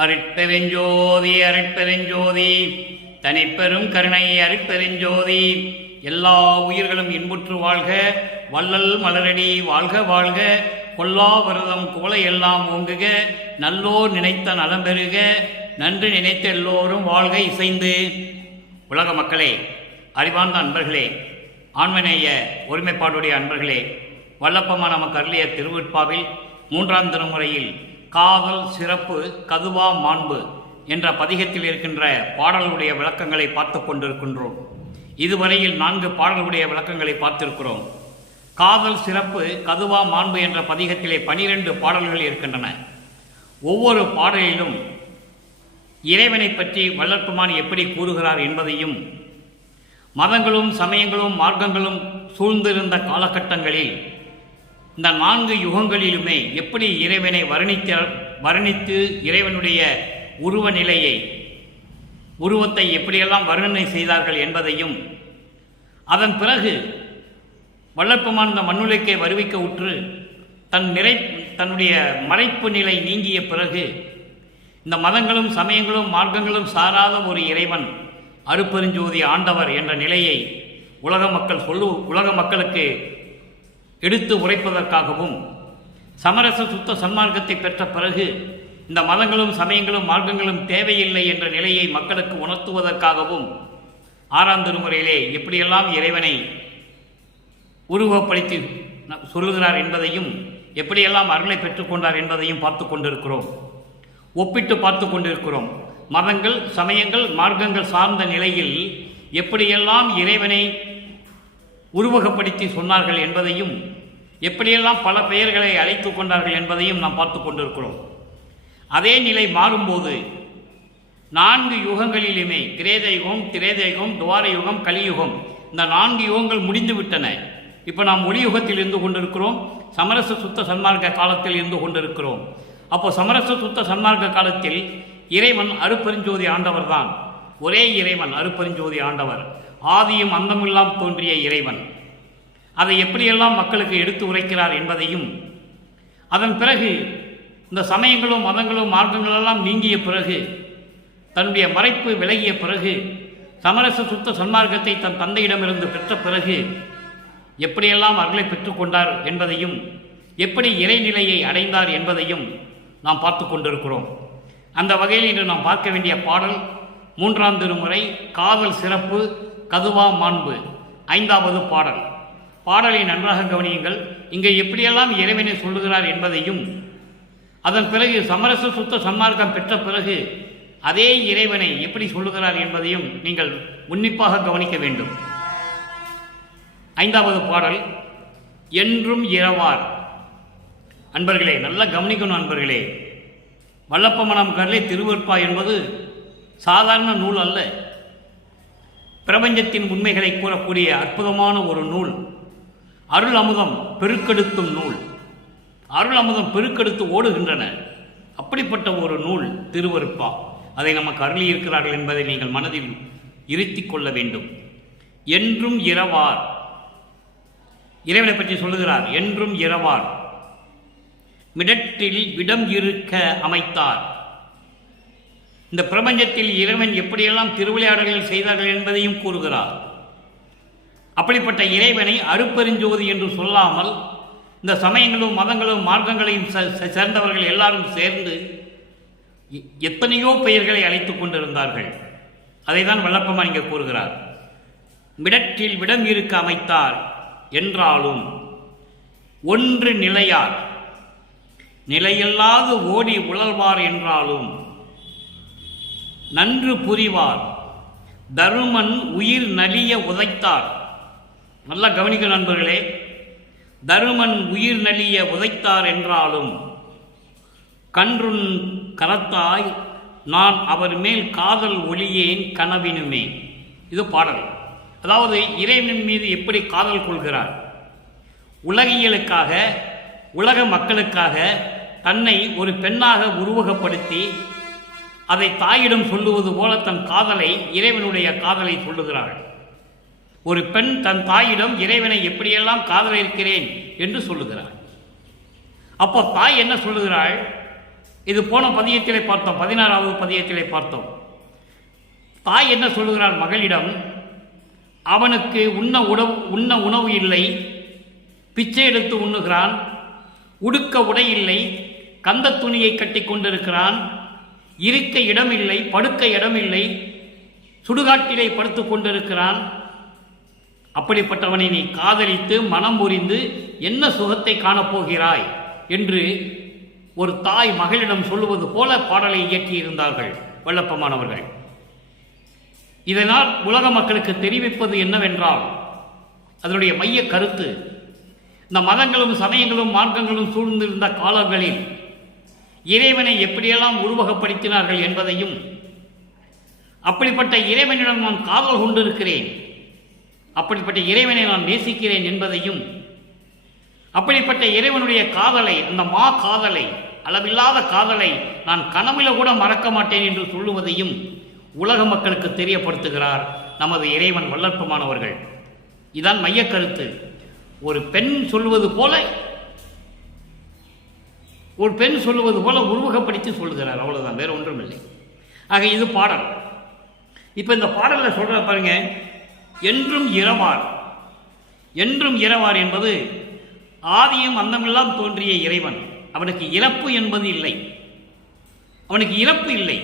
அருட்பெருஞ்சோதி அருட்பெருஞ்சோதி தனிப்பெரும் கருணை அருட்பெருஞ்சோதி. எல்லா உயிர்களும் இன்புற்று வாழ்க, வள்ளல் மலரடி வாழ்க வாழ்க, கொல்லா விரதம் குவளை எல்லாம் ஓங்குக, நல்லோர் நினைத்த நலம் பெறுக, நன்று நினைத்த எல்லோரும் வாழ்க இசைந்து. உலக மக்களே, அறிவார்ந்த அன்பர்களே, ஆன்மநேய ஒருமைப்பாடுடைய அன்பர்களே, வல்லப்பமா நமக்கு அருளிய திருவிற்பாவில் 3ஆம் திருமுறையில் காதல் சிறப்பு கதுவா மாண்பு என்ற பதிகத்தில் இருக்கின்ற பாடலுடைய விளக்கங்களை பார்த்து கொண்டிருக்கின்றோம். இதுவரையில் 4 பாடலுடைய விளக்கங்களை பார்த்திருக்கிறோம். காதல் சிறப்பு கதுவா மாண்பு என்ற பதிகத்திலே 12 பாடல்கள் இருக்கின்றன. ஒவ்வொரு பாடலிலும் இறைவனை பற்றி வள்ளற்பெருமான் எப்படி கூறுகிறார் என்பதையும், மதங்களும் சமயங்களும் மார்க்கங்களும் சூழ்ந்திருந்த காலகட்டங்களில் இந்த 4 யுகங்களிலுமே எப்படி இறைவனை வர்ணித்து இறைவனுடைய உருவ நிலையை, உருவத்தை எப்படியெல்லாம் வர்ணனை செய்தார்கள் என்பதையும், அதன் பிறகு வள்ளற்பெருமான் இந்த மண்ணுலகை வருவிக்க உற்று தன்னுடைய மறைப்பு நிலை நீங்கிய பிறகு இந்த மதங்களும் சமயங்களும் மார்க்கங்களும் சாராத ஒரு இறைவன் அருட்பெருஞ்சோதி ஆண்டவர் என்ற நிலையை உலக மக்களுக்கு எடுத்து உரைப்பதற்காகவும், சமரச சுத்த சன்மார்க்கத்தை பெற்ற பிறகு இந்த மதங்களும் சமயங்களும் மார்க்கங்களும் தேவையில்லை என்ற நிலையை மக்களுக்கு உணர்த்துவதற்காகவும் 6ஆம் திருமுறையிலே எப்படியெல்லாம் இறைவனை உருவப்படுத்தி சொல்லுகிறார் என்பதையும், எப்படியெல்லாம் அருளை பெற்றுக்கொண்டார் என்பதையும் பார்த்து கொண்டிருக்கிறோம். ஒப்பிட்டு பார்த்து கொண்டிருக்கிறோம். மதங்கள் சமயங்கள் மார்க்கங்கள் சார்ந்த நிலையில் எப்படியெல்லாம் இறைவனை உருவகப்படுத்தி சொன்னார்கள் என்பதையும், எப்படியெல்லாம் பல பெயர்களை அழைத்து கொண்டார்கள் என்பதையும் நாம் பார்த்து கொண்டிருக்கிறோம். அதே நிலை மாறும்போது 4 யுகங்களிலுமே கிரேத யுகம், திரேத யுகம், துவார யுகம், கலியுகம், இந்த 4 யுகங்கள் முடிந்து விட்டன. இப்போ நாம் ஒளியுகத்தில் இருந்து கொண்டிருக்கிறோம், சமரச சுத்த சன்மார்க்க காலத்தில் இருந்து கொண்டிருக்கிறோம். அப்போ சமரச சுத்த சன்மார்க்க காலத்தில் இறைவன் அருட்பெருஞ்சோதி ஆண்டவர் தான். ஒரே இறைவன் அருட்பெருஞ்சோதி ஆண்டவர், ஆதியும் அந்தமில்லாம் தோன்றிய இறைவன். அதை எப்படியெல்லாம் மக்களுக்கு எடுத்து உரைக்கிறார் என்பதையும், அதன் பிறகு இந்த சமயங்களும் மதங்களும் மார்க்கங்களெல்லாம் நீங்கிய பிறகு, தன்னுடைய மறைப்பு விலகிய பிறகு, சமரச சுத்த சன்மார்க்கத்தை தன் தந்தையிடமிருந்து பெற்ற பிறகு எப்படியெல்லாம் அருளை பெற்றுக்கொண்டார் என்பதையும், எப்படி இறைநிலையை அடைந்தார் என்பதையும் நாம் பார்த்து கொண்டிருக்கிறோம். அந்த வகையில் இன்று நாம் பார்க்க வேண்டிய பாடல் 3ஆம் திருமுறை காதல் சிறப்பு கதுவா மாண்பு 5வது பாடல். பாடலை நன்றாக கவனியுங்கள். இங்கே எப்படியெல்லாம் இறைவனை சொல்லுகிறார் என்பதையும், அதன் பிறகு சமரச சுத்த சன்மார்க்கம் பெற்ற பிறகு அதே இறைவனை எப்படி சொல்லுகிறார் என்பதையும் நீங்கள் உன்னிப்பாக கவனிக்க வேண்டும். 5வது பாடல் என்றும் இரவார். அன்பர்களே, நல்லா கவனிக்கணும் அன்பர்களே. வல்லப்பமனம் கருளை திருவருட்பா என்பது சாதாரண நூல் அல்ல. பிரபஞ்சத்தின் உண்மைகளை கூறக்கூடிய அற்புதமான ஒரு நூல். அருள் அமுதம் பெருக்கெடுத்தும் நூல். அருள் அமுதம் பெருக்கெடுத்து ஓடுகின்றன. அப்படிப்பட்ட ஒரு நூல் திருவருட்பா. அதை நமக்கு அருளி இருக்கிறார்கள் என்பதை நீங்கள் மனதில் இருத்தி கொள்ள வேண்டும். என்றும் இரவார், இறைவனை பற்றி சொல்லுகிறார். என்றும் இரவார், மிடற்றில் விடம் இருக்க அமைத்தார். இந்த பிரபஞ்சத்தில் இறைவன் எப்படியெல்லாம் திருவிளையாடல்கள் செய்தார்கள் என்பதையும் கூறுகிறார். அப்படிப்பட்ட இறைவனை அருட்பெருஞ்சோதி என்று சொல்லாமல் இந்த சமயங்களும் மதங்களும் மார்க்கங்களையும் சேர்ந்தவர்கள் எல்லாரும் சேர்ந்து எத்தனையோ பெயர்களை அழைத்து கொண்டிருந்தார்கள். அதை தான் வல்லப்பெருமான் இங்கே கூறுகிறார். மிடற்றில் விடம் இருக்க அமைத்தார் என்றாலும் ஒன்று நிலையார், நிலையில்லாது ஓடி உழல்வார் என்றாலும் நன்று புரிவார், தருமன் உயிர் நலிய உதைத்தார். நல்லா கவனிக்க நண்பர்களே. தருமன் உயிர் நலிய உதைத்தார் என்றாலும் கன்றுன் கரத்தாய் நான் அவர் மேல் காதல் ஒளியேன் கனவினுமே. இது பாடல். அதாவது இறைவனின் மீது எப்படி காதல் கொள்கிறார். உலகியலுக்காக, உலக மக்களுக்காக தன்னை ஒரு பெண்ணாக உருவகப்படுத்தி அதை தாயிடம் சொல்லுவது போல தன் காதலை, இறைவனுடைய காதலை சொல்லுகிறாள். ஒரு பெண் தன் தாயிடம் இறைவனை எப்படியெல்லாம் காதலிக்கிறேன் என்று சொல்லுகிறாள். அப்போ தாய் என்ன சொல்லுகிறாள்? இது போன பதியத்திலே பார்த்தோம், 16வது பதியத்திலே பார்த்தோம். தாய் என்ன சொல்லுகிறார் மகளிடம்? அவனுக்கு உண்ண உணவு இல்லை, பிச்சை எடுத்து உண்ணுகிறான், உடுக்க உடை இல்லை, கந்த துணியை கட்டி கொண்டிருக்கிறான், இருக்க இடமில்லை, படுக்க இடமில்லை, சுடுகாட்டிலே படுத்து கொண்டிருக்கிறான். அப்படிப்பட்டவனை நீ காதலித்து மனம் புரிந்து என்ன சுகத்தை காணப்போகிறாய் என்று ஒரு தாய் மகளிடம் சொல்லுவது போல பாடலை இயற்றியிருந்தார்கள் வல்லப்பமானவர்கள். இதனால் உலக மக்களுக்கு தெரிவிப்பது என்னவென்றால், அதனுடைய மைய கருத்து, இந்த மதங்களும் சமயங்களும் மார்க்கங்களும் சூழ்ந்திருந்த காலங்களில் இறைவனை எப்படியெல்லாம் உருவகப்படுத்தினார்கள் என்பதையும், அப்படிப்பட்ட இறைவனிடம் நான் காதல் கொண்டிருக்கிறேன், அப்படிப்பட்ட இறைவனை நான் நேசிக்கிறேன் என்பதையும், அப்படிப்பட்ட இறைவனுடைய காதலை, அந்த காதலை, அளவில்லாத காதலை நான் கனவில கூட மறக்க மாட்டேன் என்று சொல்லுவதையும் உலக மக்களுக்கு தெரியப்படுத்துகிறார் நமது இறைவன் வல்லற்பமானவர்கள். இதான் மைய கருத்து. ஒரு பெண் சொல்லுவது போல உருவகப்படுத்தி சொல்லுகிறார், அவ்வளவுதான், வேற ஒன்றும் இல்லை. ஆக இது பாடல். இப்ப இந்த பாடலில் சொல்ற பாருங்க, என்றும் இரவார். என்றும் இரவார் என்பது ஆதியும் அந்தமெல்லாம் தோன்றிய இறைவன். அவனுக்கு இறப்பு என்பது இல்லை, அவனுக்கு இறப்பு இல்லை,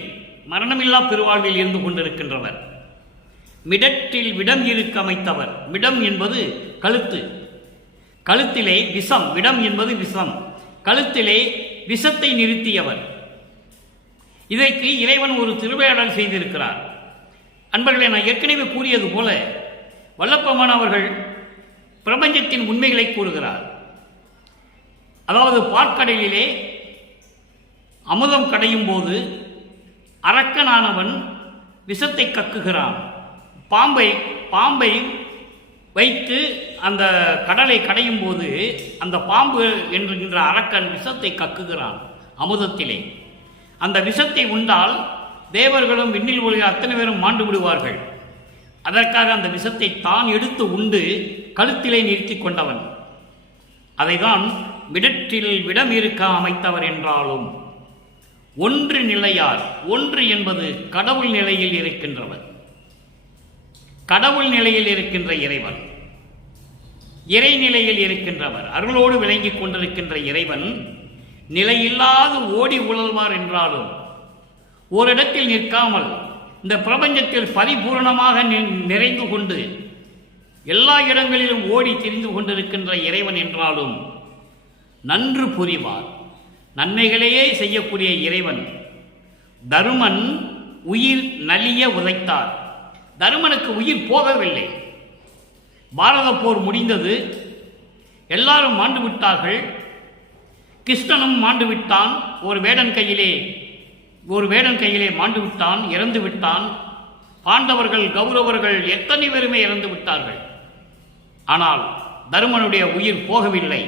மரணமில்லா பெருவாழ்வில் இருந்து கொண்டிருக்கின்றவர். மிடற்றில் விடம் இருக்க அமைத்தவர். மிடம் என்பது கழுத்து, கழுத்திலே விஷம், விடம் என்பது விஷம், கழுத்திலே விஷத்தை நிறுத்தியவர். இதற்கு இறைவன் ஒரு திருவிளையாடல் செய்திருக்கிறார். அன்பர்களே, நான் ஏற்கனவே கூறியது போல வல்லப்பமான அவர்கள் பிரபஞ்சத்தின் உண்மைகளை கூறுகிறார். அதாவது பாற்கடலிலே அமுதம் கடையும் போது அரக்கனானவன் விஷத்தை கக்குகிறான். பாம்பை வைத்து அந்த கடலை கடையும் போது அந்த பாம்பு என்கின்ற அரக்கன் விஷத்தை கக்குகிறான் அமுதத்திலே. அந்த விஷத்தை உண்டால் தேவர்களும் விண்ணில் உள்ள அத்தனை பேரும் மாண்டு விடுவார்கள். அதற்காக அந்த விஷத்தை தான் எடுத்து உண்டு கழுத்திலே நிறுத்தி கொண்டவன். அதைதான் விடற்றில் விடம் இருக்க அமைத்தவர் என்றாலும் ஒன்று நிலையார். ஒன்று என்பது கடவுள் நிலையில் இருக்கின்றவர், கடவுள் நிலையில் இருக்கின்ற இறைவன், இறைநிலையில் இருக்கின்றவர், அருளோடு விளங்கிக் கொண்டிருக்கின்ற இறைவன் நிலையில்லாது ஓடி உழல்வார் என்றாலும் ஓரிடத்தில் நிற்காமல் இந்த பிரபஞ்சத்தில் பரிபூர்ணமாக நிறைந்து கொண்டு எல்லா இடங்களிலும் ஓடி திரிந்து கொண்டிருக்கின்ற இறைவன் என்றாலும் நன்று புரிவார். நன்மைகளையே செய்யக்கூடிய இறைவன். தருமன் உயிர் நலிய உதைத்தார். தருமனுக்கு உயிர் போகவில்லை. பாரத போர் முடிந்தது, எல்லாரும் மாண்டு விட்டார்கள். கிருஷ்ணனும் மாண்டு விட்டான், ஒரு வேடன் கையிலே மாண்டு விட்டான், இறந்து விட்டான். பாண்டவர்கள், கௌரவர்கள் எத்தனை பேருமே இறந்து விட்டார்கள். ஆனால் தருமனுடைய உயிர் போகவில்லை.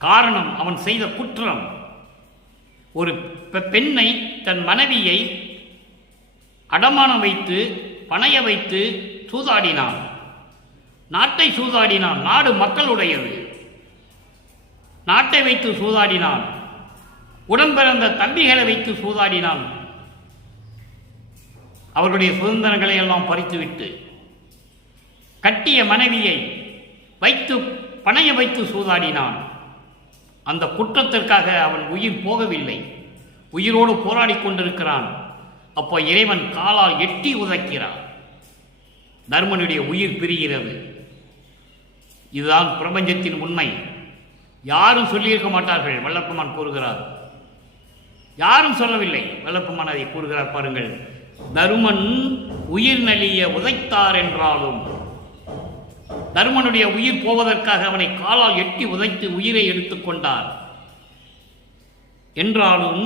காரணம், அவன் செய்த குற்றம். ஒரு பெண்ணை, தன் மனைவியை அடமானம் வைத்து பணைய வைத்து சூதாடினான், நாட்டை சூதாடினான். நாடு மக்களுடையது, நாட்டை வைத்து சூதாடினான். உடன் பிறந்த தம்பிகளை வைத்து சூதாடினான். அவர்களுடைய சுதந்திரங்களை எல்லாம் பறித்துவிட்டு கட்டிய மனைவியை வைத்து பணைய வைத்து சூதாடினான். அந்த குற்றத்திற்காக அவன் உயிர் போகவில்லை, உயிரோடு போராடி கொண்டிருக்கிறான். அப்போ இறைவன் காலால் எட்டி உதைக்கிறான், தர்மனுடைய உயிர் பிரிகிறது. இதுதான் பிரபஞ்சத்தின் உண்மை. யாரும் சொல்லியிருக்க மாட்டார்கள், வல்லப்பமான் கூறுகிறார். யாரும் சொல்லவில்லை, வல்லப்பமான் அதை கூறுகிறார். பாருங்கள், தருமன் உயிர் நலிய உதைத்தார் என்றாலும், தருமனுடைய உயிர் போவதற்காக அவனை காலால் எட்டி உதைத்து உயிரை எடுத்துக்கொண்டார் என்றாலும்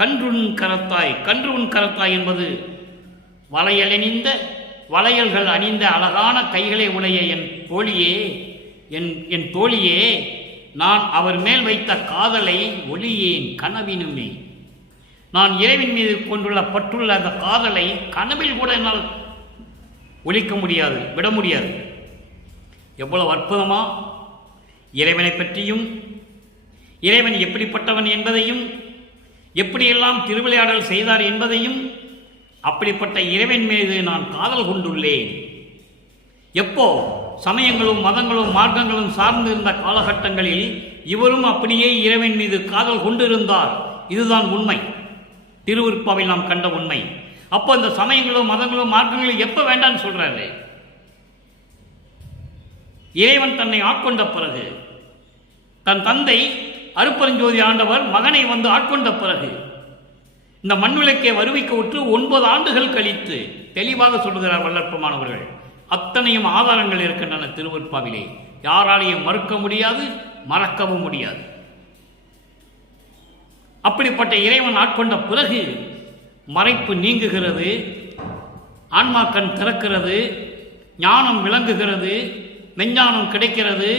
கன்றுன் கரத்தாய் என்பது வளையல்கள் அணிந்த அழகான கைகளை உடைய என் தோழியே, நான் அவர் மேல் வைத்த காதலை ஒளியேன் கனவினுமே. நான் இறைவன் மீது கொண்டுள்ள பற்றுள்ள அந்த காதலை கனவில் கூட என்னால் ஒழிக்க முடியாது, விட முடியாது. எவ்வளவு அற்புதமா இறைவனை பற்றியும், இறைவன் எப்படிப்பட்டவன் என்பதையும், எப்படியெல்லாம் திருவிளையாடல் செய்தார் என்பதையும், அப்படிப்பட்ட இறைவன் மீது நான் காதல் கொண்டுள்ளேன். எப்போ சமயங்களும் மதங்களும் மார்க்கங்களும் சார்ந்திருந்த காலகட்டங்களில் இவரும் அப்படியே இறைவன் மீது காதல் கொண்டிருந்தார். இதுதான் உண்மை, திருவிருப்பாவில் நாம் கண்ட உண்மை. அப்போ இந்த சமயங்களும் மதங்களும் மார்க்கங்களும் எப்போ வேண்டான்னு சொல்றாரு? இறைவன் தன்னை ஆட்கொண்ட பிறகு, தன் தந்தை அருப்பெருஞ்சோதி ஆண்டவர் மகனை வந்து ஆட்கொண்ட பிறகு, இந்த மண்ணுலக்கே வருவிக்க உற்று 9 ஆண்டுகள் கழித்து தெளிவாக சொல்லுகிறார் வல்லற்பமானவர்கள். அத்தனையும் ஆதாரங்கள் இருக்கின்றன திருவருட்பாவிலே. யாராலையும் மறுக்க முடியாது, மறக்கவும் முடியாது. அப்படிப்பட்ட இறைவன் ஆட்கொண்ட பிறகு மறைப்பு நீங்குகிறது, ஆன்மாக்கண் திறக்கிறது, ஞானம் விளங்குகிறது, மெஞ்ஞானம் கிடைக்கிறது.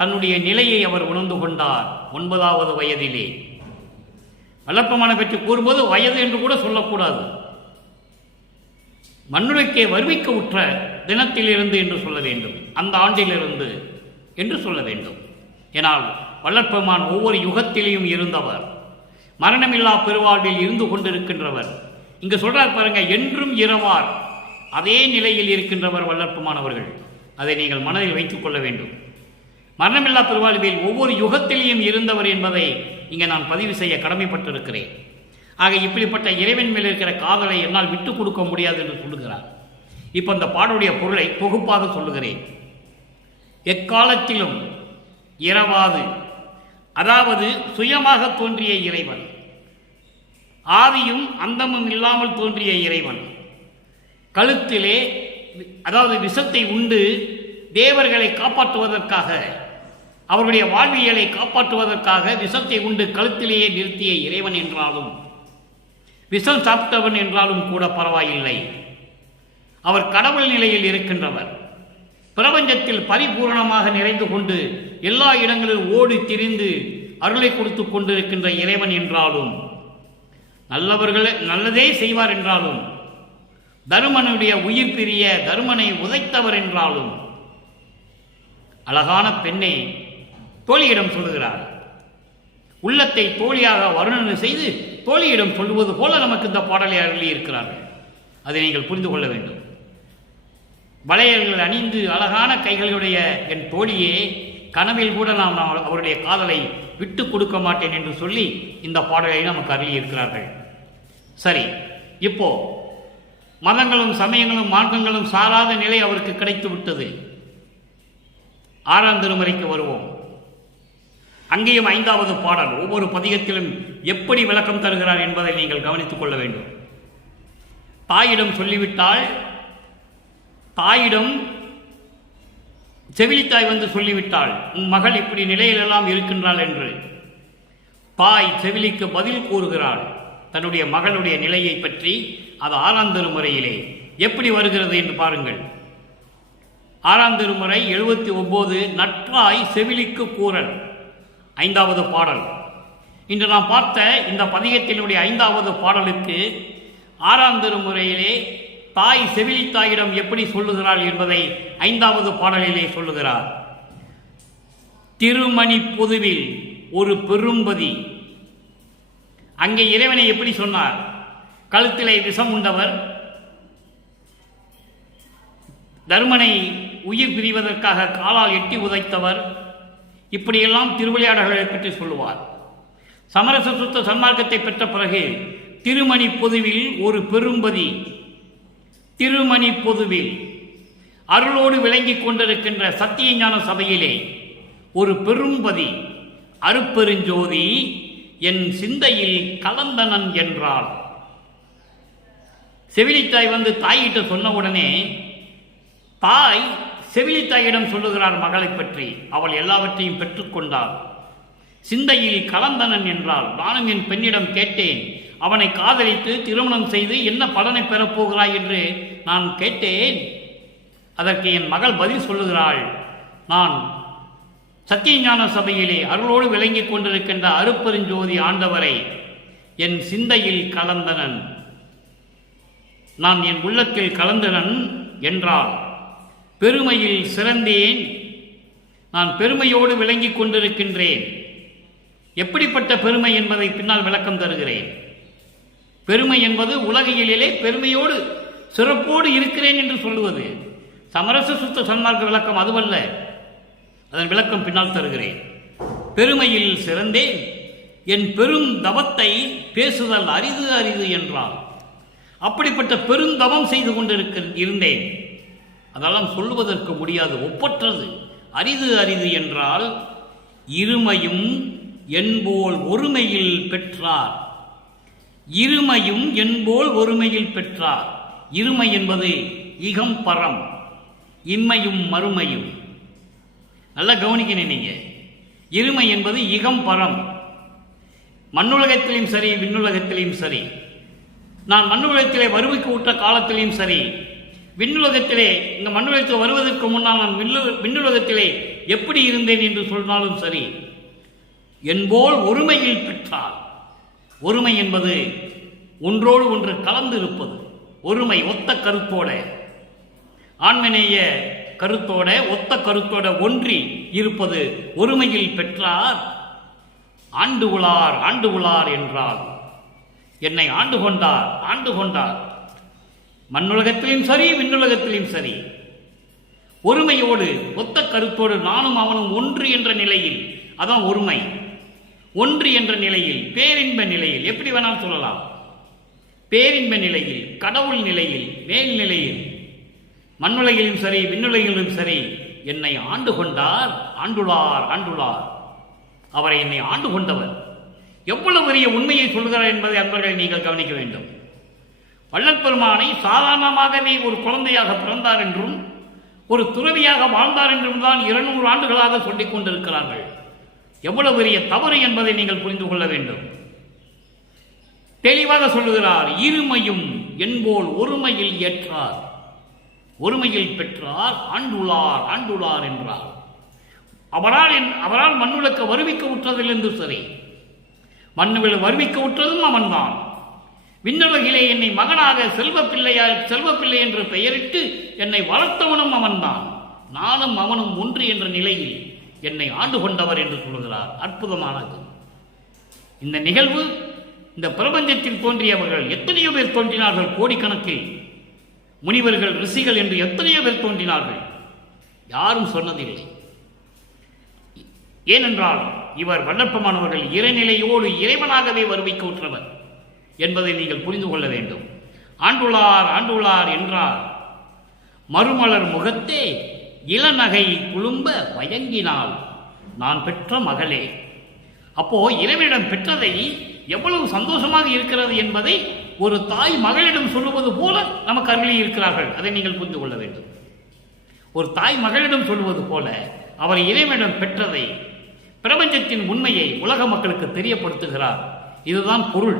தன்னுடைய நிலையை அவர் உணர்ந்து கொண்டார் 9வது வயதிலே. வல்லற்பமான பற்றி கூறும்போது வயது என்று கூட சொல்லக்கூடாது, மண்ணுலக்கே வருவிக்க உற்ற தினத்திலிருந்து என்று சொல்ல வேண்டும், அந்த ஆண்டிலிருந்து என்று சொல்ல வேண்டும். ஏனால் வல்லற்பெருமான் ஒவ்வொரு யுகத்திலேயும் இருந்தவர், மரணமில்லா பெருவாழ்வில் இருந்து கொண்டிருக்கின்றவர். இங்கு சொல்றார் பாருங்க, என்றும் இரவார் அதே நிலையில் இருக்கின்றவர் வல்லற்பெருமானவர்கள். அதை நீங்கள் மனதில் வைத்துக் கொள்ள வேண்டும். மரணமில்லா பெருவாழ்வில் ஒவ்வொரு யுகத்திலேயும் இருந்தவர் என்பதை இங்கே நான் பதிவு செய்ய கடமைப்பட்டிருக்கிறேன். ஆக இப்படிப்பட்ட இறைவன் மேல் இருக்கிற காதலை என்னால் விட்டுக் கொடுக்க முடியாது என்று சொல்லுகிறார். இப்போ இந்த பாடலுடைய பொருளை தொகுப்பாக சொல்லுகிறேன். எக்காலத்திலும் இரவாது, அதாவது சுயமாக தோன்றிய இறைவன், ஆதியும் அந்தமும் இல்லாமல் தோன்றிய இறைவன், கழுத்திலே அதாவது விஷத்தை உண்டு தேவர்களை காப்பாற்றுவதற்காக, அவருடைய வாழ்வியலை காப்பாற்றுவதற்காக விஷத்தை உண்டு கழுத்திலேயே நிறுத்திய இறைவன் என்றாலும், விஷம் சாப்பிட்டவன் என்றாலும் கூட பரவாயில்லை. அவர் கடவுள் நிலையில் இருக்கின்றவர், பிரபஞ்சத்தில் பரிபூரணமாக நிறைந்து கொண்டு எல்லா இடங்களிலும் ஓடி திரிந்து அருளை கொடுத்து கொண்டிருக்கின்ற இறைவன் என்றாலும், நல்லவர்களே நல்லதே செய்வார் என்றாலும், தருமனுடைய உயிர் பிரிய தருமனை உதைத்தவர் என்றாலும், அழகான பெண்ணை தோழியிடம் சொல்லுகிறார். உள்ளத்தை தோழியாக வர்ணனை செய்து தோழியிடம் சொல்லுவது போல நமக்கு இந்த பாடலை அருளி இருக்கிறார்கள். அதை நீங்கள் புரிந்து கொள்ள வேண்டும். வளையல்கள் அணிந்து அழகான கைகளுடைய என் தோழியே, கனவில் கூட நான் அவருடைய காதலை விட்டு கொடுக்க மாட்டேன் என்று சொல்லி இந்த பாடலை நமக்கு அருளி இருக்கிறார்கள். சரி, இப்போ மதங்களும் சமயங்களும் மார்க்கங்களும் சாராத நிலை அவருக்கு கிடைத்து விட்டது. 6ஆம் திருமுறைக்கு வருவோம். அங்கேயும் 5வது பாடல் ஒவ்வொரு பதிகத்திலும் எப்படி விளக்கம் தருகிறார் என்பதை நீங்கள் கவனித்துக் கொள்ள வேண்டும். தாயிடம் சொல்லிவிட்டால், தாயிடம் செவிலித்தாய் வந்து சொல்லிவிட்டாள், உன் மகள் இப்படி நிலையிலெல்லாம் இருக்கின்றாள் என்று. தாய் செவிலிக்கு பதில் கூறுகிறாள் தன்னுடைய மகளுடைய நிலையை பற்றி. அது 6ஆம் திருமுறையிலே எப்படி வருகிறது என்று பாருங்கள். 6ஆம் திருமுறை 79 நற்றாய் செவிலிக்கு கூறல், 5வது பாடல். இன்று நாம் பார்த்த இந்த பதிகத்தினுடைய 5வது பாடலுக்கு 6ஆம் திருமுறையிலே தாய் செவிலித்தாயிடம் எப்படி சொல்லுகிறாள் என்பதை 5வது பாடலிலே சொல்லுகிறார். திருமணி பொதுவில் ஒரு பெரும்பதி. அங்கே இறைவனை எப்படி சொன்னார்? கழுத்திலே விஷம் உண்டவர், தருமனை உயிர் பிரிவதற்காக காலால் எட்டி உதைத்தவர், இப்படியெல்லாம் திருவிளையாடல்களை பற்றி சொல்லுவார். சமரச சுத்த சன்மார்க்கத்தை பெற்ற பிறகு திருமணி பொதுவில் ஒரு பெரும்பதி, திருமணி பொதுவில் அருளோடு விளங்கிக் கொண்டிருக்கின்ற சத்திய ஞான சபையிலே ஒரு பெரும்பதி, அருப்பெருஞ்சோதி என் சிந்தையில் கலந்தனன் என்றாள். செவிலித்தாய் வந்து தாயிட்ட சொன்ன உடனே தாய் செவிலித்தாயிடம் சொல்லுகிறார் மகளை பற்றி. அவள் எல்லாவற்றையும் பெற்றுக்கொண்டாள். சிந்தையில் கலந்தனன் என்றால், நானும் என் பெண்ணிடம் கேட்டேன், அவனை காதலித்து திருமணம் செய்து என்ன பலனை பெறப்போகிறாய் என்று நான் கேட்டேன். அதற்கு என் மகள் பதில் சொல்லுகிறாள், நான் சத்தியஞான சபையிலே அருளோடு விளங்கிக் கொண்டிருக்கின்ற அருப்பெருஞ்சோதி ஆண்டவரை என் சிந்தையில் கலந்தனன், நான் என் உள்ளத்தில் கலந்தனன் என்றால், பெருமையில் சிறந்தேன், நான் பெருமையோடு விளங்கிக் கொண்டிருக்கின்றேன். எப்படிப்பட்ட பெருமை என்பதை பின்னால் விளக்கம் தருகிறேன். பெருமை என்பது உலகியலிலே பெருமையோடு சிறப்போடு இருக்கிறேன் என்று சொல்லுவது. சமரச சுத்த சன்மார்க்க விளக்கம் அதுவல்ல. அதன் விளக்கம் பின்னால் தருகிறேன். பெருமையில் சிறந்தேன், என் பெரும் தவத்தை பேசுதல் அரிது அரிது என்றால், அப்படிப்பட்ட பெருந்தவம் செய்து இருந்தேன். அதெல்லாம் சொல்லுவதற்கு முடியாது, ஒப்பற்றது, அரிது அரிது என்றால் இருமையும் என்போல் ஒருமையில் பெற்றார். இருமையும் என்போல் ஒருமையில் பெற்றார். இருமை என்பது இகம் பரம், இம்மையும் மறுமையும். நல்லா கவனிக்கணும் நீங்க. இருமை என்பது இகம் பரம், மண்ணுலகத்திலும் சரி விண்ணுலகத்திலும் சரி. நான் மண்ணுலகத்திலே வருவிக்கு உற்ற காலத்திலும் சரி, விண்ணுலகத்திலே இந்த மண்ணுலகத்தில் வருவதற்கு முன்னால் நான் விண்ணுலகத்திலே எப்படி இருந்தேன் என்று சொன்னாலும் சரி, என்போல் ஒருமையில் பெற்றார். ஒருமை என்பது ஒன்றோடு ஒன்று கலந்து இருப்பது. ஒருமை ஒத்த கருத்தோட, ஆண்மநேய கருத்தோட ஒத்த கருத்தோட ஒன்றி இருப்பது ஒருமையில் பெற்றார். ஆண்டு உளார் ஆண்டு உளார் என்றால் என்னை ஆண்டு கொண்டார் ஆண்டு கொண்டார். மண்ணுலகத்திலும் சரி விண்ணுலகத்திலும் சரி ஒருமையோடு ஒத்த கருத்தோடு நானும் அவனும் ஒன்று என்ற நிலையில், அதான் ஒருமை. ஒன்று என்ற நிலையில், பேரின்ப நிலையில், எப்படி வேணாலும் சொல்லலாம். பேரின்ப நிலையில், கடவுள் நிலையில், மேல் நிலையில், மண்ணுலகிலும் சரி விண்ணுலகிலும் சரி என்னை ஆண்டு கொண்டார். ஆண்டுளார் ஆண்டுளார். அவரை என்னை ஆண்டு கொண்டவர். எவ்வளவு பெரிய உண்மையை சொல்கிறார் என்பதை அன்பர்களை நீங்கள் கவனிக்க வேண்டும். வள்ளல் பெருமானை சாதாரணமாகவே ஒரு குழந்தையாக பிறந்தார் என்றும் ஒரு துறவியாக வாழ்ந்தார் என்றும் தான் 200 ஆண்டுகளாக சொல்லிக் கொண்டிருக்கிறார்கள். எவ்வளவு பெரிய தவறு என்பதை நீங்கள் புரிந்து கொள்ள வேண்டும். தெளிவாக சொல்லுகிறார். இருமையும் என்போல் ஒருமையில் ஏற்றார், ஒருமையில் பெற்றார். ஆண்டுளார் ஆண்டுளார் என்றார். அவரால் மண்ணுலக வருவிக்க உற்றதிலிருந்து சரி, மண்ணுவில் வருவிக்க உற்றதும் அவன்தான். விண்ணுலகிலே என்னை மகனாக செல்வப்பிள்ளை என்று பெயரிட்டு என்னை வளர்த்தவனும் அவன்தான். நானும் அவனும் ஒன்று என்ற நிலையில் என்னை ஆண்டு கொண்டவர் என்று சொல்கிறார். அற்புதமானது இந்த நிகழ்வு. இந்த பிரபஞ்சத்தில் தோன்றியவர்கள் எத்தனையோ பேர் தோன்றினார்கள், கோடிக்கணக்கில். முனிவர்கள், ரிஷிகள் என்று எத்தனையோ பேர் தோன்றினார்கள். யாரும் சொன்னதில்லை. ஏனென்றால் இவர் வல்லற்பமானவர்கள் இறைநிலையோடு இறைவனாகவே வருவிக்க உற்றவர் என்பதை நீங்கள் புரிந்து கொள்ள வேண்டும். ஆண்டுளார் ஆண்டுளார் என்றார். மறுமலர் முகத்தே இளநகை குழும்ப வயங்கினாள் நான் பெற்ற மகளே. அப்போ இறைவனிடம் பெற்றதை எவ்வளவு சந்தோஷமாக இருக்கிறது என்பதை ஒரு தாய் மகளிடம் சொல்லுவது போல நமக்கு அருளி இருக்கிறார்கள். அதை நீங்கள் புரிந்து கொள்ள வேண்டும். ஒரு தாய் மகளிடம் சொல்லுவது போல அவர் இறைவனிடம் பெற்றதை, பிரபஞ்சத்தின் உண்மையை உலக மக்களுக்கு தெரியப்படுத்துகிறார். இதுதான் பொருள்.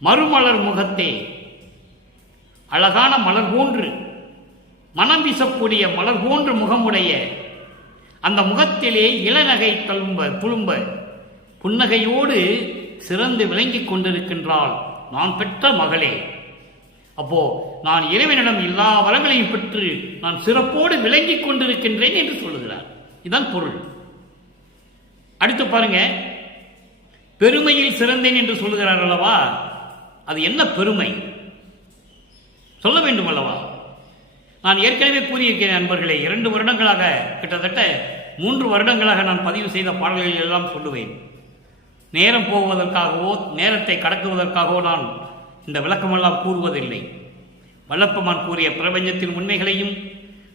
மறுமலர் முகத்தே, அழகான மலர் போன்று, மனம் வீசக்கூடிய மலர் போன்று முகமுடைய அந்த முகத்திலே இளநகை துளும்ப புன்னகையோடு சிறந்து விளங்கிக் கொண்டிருக்கின்றாள் நான் பெற்ற மகளே. அப்போ நான் இறைவனிடம் எல்லா வரங்களையும் பெற்று நான் சிறப்போடு விளங்கிக் கொண்டிருக்கின்றேன் என்று சொல்லுகிறார். இதுதான் பொருள். அடுத்து பாருங்க, பெருமையில் சிறந்தேன் என்று சொல்லுகிறார் அல்லவா. அது என்ன பெருமை சொல்ல வேண்டும் அல்லவா. நான் ஏற்கனவே கூறியிருக்கிறேன் நண்பர்களே, 2 வருடங்களாக, கிட்டத்தட்ட 3 வருடங்களாக நான் பதிவு செய்த பாடல்களில் எல்லாம் சொல்லுவேன். நேரம் போவதற்காகவோ நேரத்தை கடத்துவதற்காகவோ நான் இந்த விளக்கமெல்லாம் கூறுவதில்லை. வல்லப்பமான் கூறிய பிரபஞ்சத்தின் உண்மைகளையும்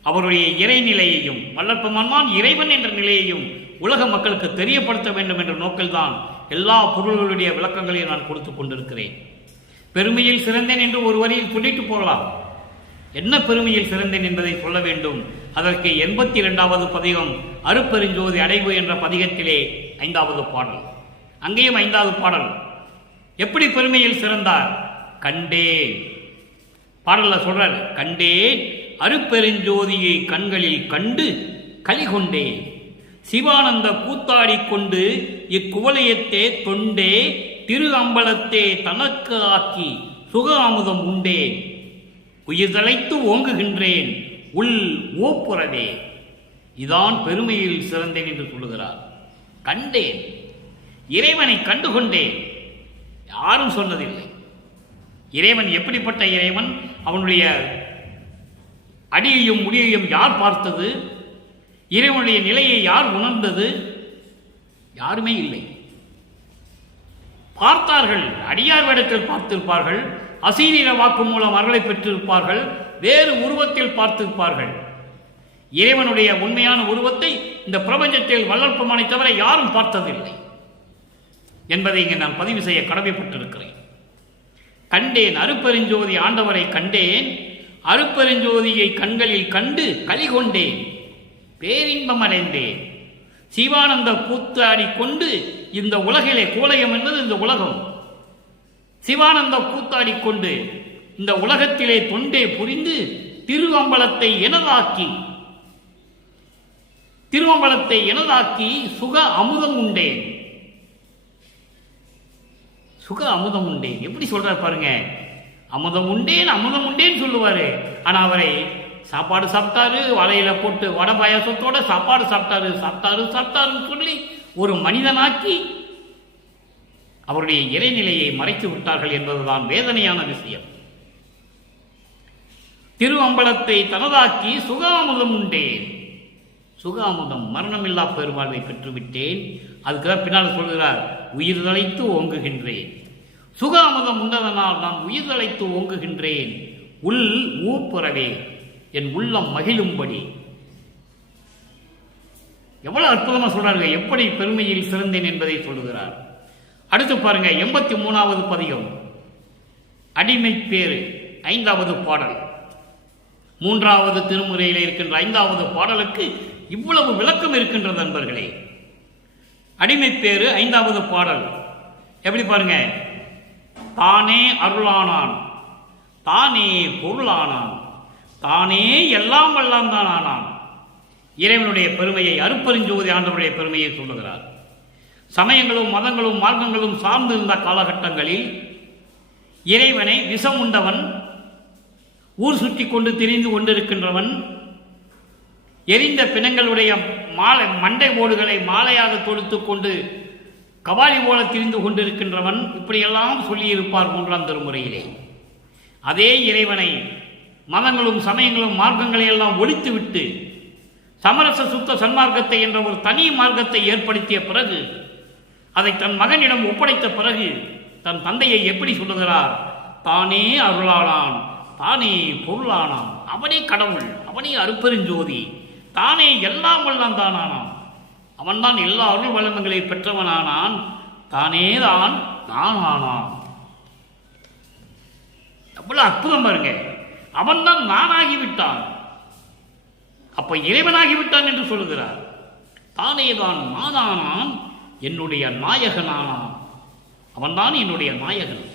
அவருடைய இறைநிலையையும், வல்லப்பமான் இறைவன் என்ற நிலையையும் உலக மக்களுக்கு தெரியப்படுத்த வேண்டும் என்ற நோக்கில்தான் எல்லா பொருள்களுடைய விளக்கங்களையும் நான் கொடுத்து கொண்டிருக்கிறேன். பெருமையில் சிறந்தேன் என்று ஒரு வரியில் சொல்லிட்டு போகலாம். என்ன பெருமையில் சிறந்தேன் என்பதை சொல்ல வேண்டும். அதற்கு 82வது பதிகம் அருப்பெருஞ்சோதி அடைவு என்ற பதிகத்திலே 5வது பாடல். அங்கேயும் 5வது பாடல். எப்படி பெருமையில் சிறந்தார்? கண்டேன். பாடல்ல சொல்றார், கண்டேன் அருப்பெருஞ்சோதியை கண்களில் கண்டு கலிகொண்டேன். சிவானந்த கூத்தாடி கொண்டு இக்குவலயத்தே தொண்டே திரு அம்பலத்தே தனக்கு ஆக்கி சுக அமுதம் உண்டேன். உயிர் தலைத்து ஓங்குகின்றேன் உள் ஓப்புறவே. இதான் பெருமையில் சிறந்தேன் என்று சொல்லுகிறார். கண்டேன். இறைவனை கண்டுகொண்டேன். யாரும் சொன்னதில்லை. இறைவன் எப்படிப்பட்ட இறைவன், அவனுடைய அடியையும் முடியையும் யார் பார்த்தது, இறைவனுடைய நிலையை யார் உணர்ந்தது? யாருமே இல்லை. பார்த்தார்கள், அடியார் வேடத்தில் பார்த்திருப்பார்கள், அசீரீர வாக்கு மூலம் அருளை பெற்றிருப்பார்கள், வேறு உருவத்தில் பார்த்திருப்பார்கள். இறைவனுடைய உண்மையான உருவத்தை இந்த பிரபஞ்சத்தில் வள்ளல் பெருமானை தவிர யாரும் பார்த்ததில்லை என்பதை இங்கே நான் பதிவு செய்ய கடமைப்பட்டிருக்கிறேன். கண்டேன் அருப்பெருஞ்சோதி ஆண்டவரை கண்டேன், அருப்பெருஞ்சோதியை கண்களில் கண்டு கலிகொண்டேன், பேரின்பம் அடைந்தேன். சிவானந்த கூத்தாடி கொண்டு இந்த உலகிலே, கோலயம் என்பது இந்த உலகம், சிவானந்த கூத்தாடி கொண்டு இந்த உலகத்திலே தொண்டே புரிந்து திருவம்பலத்தை எனதாக்கி சுக அமுதம் உண்டேன். சுக அமுதம் உண்டேன் எப்படி சொல்றார் பாருங்க. அமுதம் உண்டேன்னு சொல்லுவாரு. ஆனா அவரை சாப்பாடு சாப்பிட்டாரு, வலையில போட்டு வடை பாயாசத்தோட சாப்பாடு சாப்பிட்டாருன்னு சொல்லி ஒரு மனிதனாக்கி அவருடைய இறைநிலையை மறைத்து விட்டார்கள் என்பதுதான் வேதனையான விஷயம். திருவம்பலத்தை தனதாக்கி சுகாமுதம் உண்டேன். சுகாமுதம் மரணமில்லா பெருவாழ்வை பெற்றுவிட்டேன். அதுக்கு பின்னால் சொல்கிறார், உயிர் தழைத்து ஓங்குகின்றேன். சுகாமுதம் உண்டதனால் நான் உயிர் தழைத்து ஓங்குகின்றேன். உள் ஊப்புறவே என் உள்ளம் மகிழும்படி. எவ்வளவு அற்புதமா சொல்றார்கள், எப்படி பெருமையில் சிறந்தேன் என்பதை சொல்லுகிறார். அடுத்து பாருங்க, 83வது பதிகம், அடிமை பேரு, 5வது பாடல். 3வது திருமுறையில் இருக்கின்ற 5வது பாடலுக்கு இவ்வளவு விளக்கம் இருக்கின்றது நண்பர்களே. அடிமை பேரு 5வது பாடல் எப்படி பாருங்க. தானே அருளானான், தானே பொருளானான், தானே எல்லாம் வல்லாம் தான் ஆனான். இறைவனுடைய பெருமையை, அருப்பெருஞ்சோதி ஆண்டவருடைய பெருமையை சொல்லுகிறார். சமயங்களும் மதங்களும் மார்க்கங்களும் சார்ந்திருந்த காலகட்டங்களில் இறைவனை விஷம் உண்டவன், ஊர் சுற்றி கொண்டு திரிந்து கொண்டிருக்கின்றவன், எரிந்த பிணங்களுடைய மண்டை ஓடுகளை மாலையாக தொடுத்து கொண்டு கபாலி போல திரிந்து கொண்டிருக்கின்றவன், இப்படியெல்லாம் சொல்லியிருப்பார் 3ஆம் திருமுறையிலே. அதே இறைவனை மதங்களும் சமயங்களும் மார்க்கங்களை எல்லாம் ஒழித்துவிட்டு சமரச சுத்த சன்மார்க்கத்தை என்ற ஒரு தனி மார்க்கத்தை ஏற்படுத்திய பிறகு, அதை தன் மகனிடம் ஒப்படைத்த பிறகு தன் தந்தையை எப்படி சொல்லுகிறார்? தானே அருளானான், தானே பொருளானான், அவனே கடவுள், அவனே அருப்பெருஞ்சோதி, தானே எல்லாம் வல்லாம் தான் ஆனான், அவன்தான் எல்லா அருள் வளங்களை பெற்றவனானான், தானே தான் நான் ஆனான். எவ்வளவு அற்புதம் பாருங்க. அவன்தான் நானாகிவிட்டான், அப்ப இறைவனாகிவிட்டான் என்று சொல்லுகிறார். தானே தான் நானானான், என்னுடைய நாயகனானான், அவன்தான் என்னுடைய நாயகன்.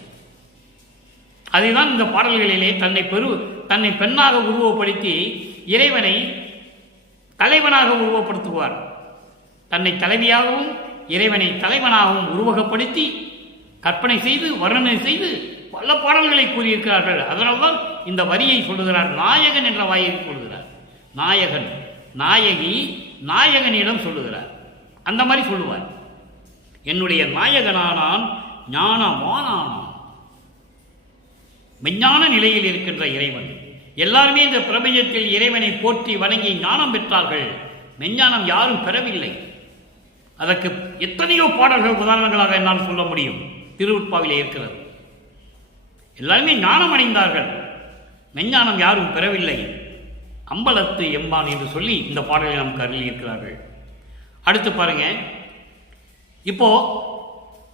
அதைதான் இந்த பாடல்களிலே தன்னை பெண்ணாக உருவப்படுத்தி இறைவனை தலைவனாக உருவப்படுத்துவார். தன்னை தலைவியாகவும் இறைவனை தலைவனாகவும் உருவகப்படுத்தி கற்பனை செய்து வர்ணனை செய்து பல பாடல்களை கூறியிருக்கிறார்கள். அதனால்தான் இந்த வரியை சொல்லுகிறார், நாயகன் என்ற வாயை சொல்லுகிறார். நாயகன், நாயகி, நாயகனிடம் சொல்லுகிறார். அந்த மாதிரி சொல்லுவார். என்னுடைய நாயகனானான், ஞானவானானான். மெஞ்ஞான நிலையில் இருக்கின்ற இறைவன். எல்லாருமே இந்த பிரபஞ்சத்தில் இறைவனை போற்றி வணங்கி ஞானம் பெற்றார்கள். மெஞ்ஞானம் யாரும் பெறவில்லை. அதற்கு எத்தனையோ பாடல்கள் உதாரணங்களாக என்னால் சொல்ல முடியும். திருவுட்பாவிலே இருக்கிறது. எல்லாருமே ஞானம் அடைந்தார்கள், மெஞ்ஞானம் யாரும் பெறவில்லை. அம்பலத்து எம்பான் என்று சொல்லி இந்த பாடலை நமக்கு அருளி இருக்கிறார்கள். அடுத்து பாருங்க, இப்போ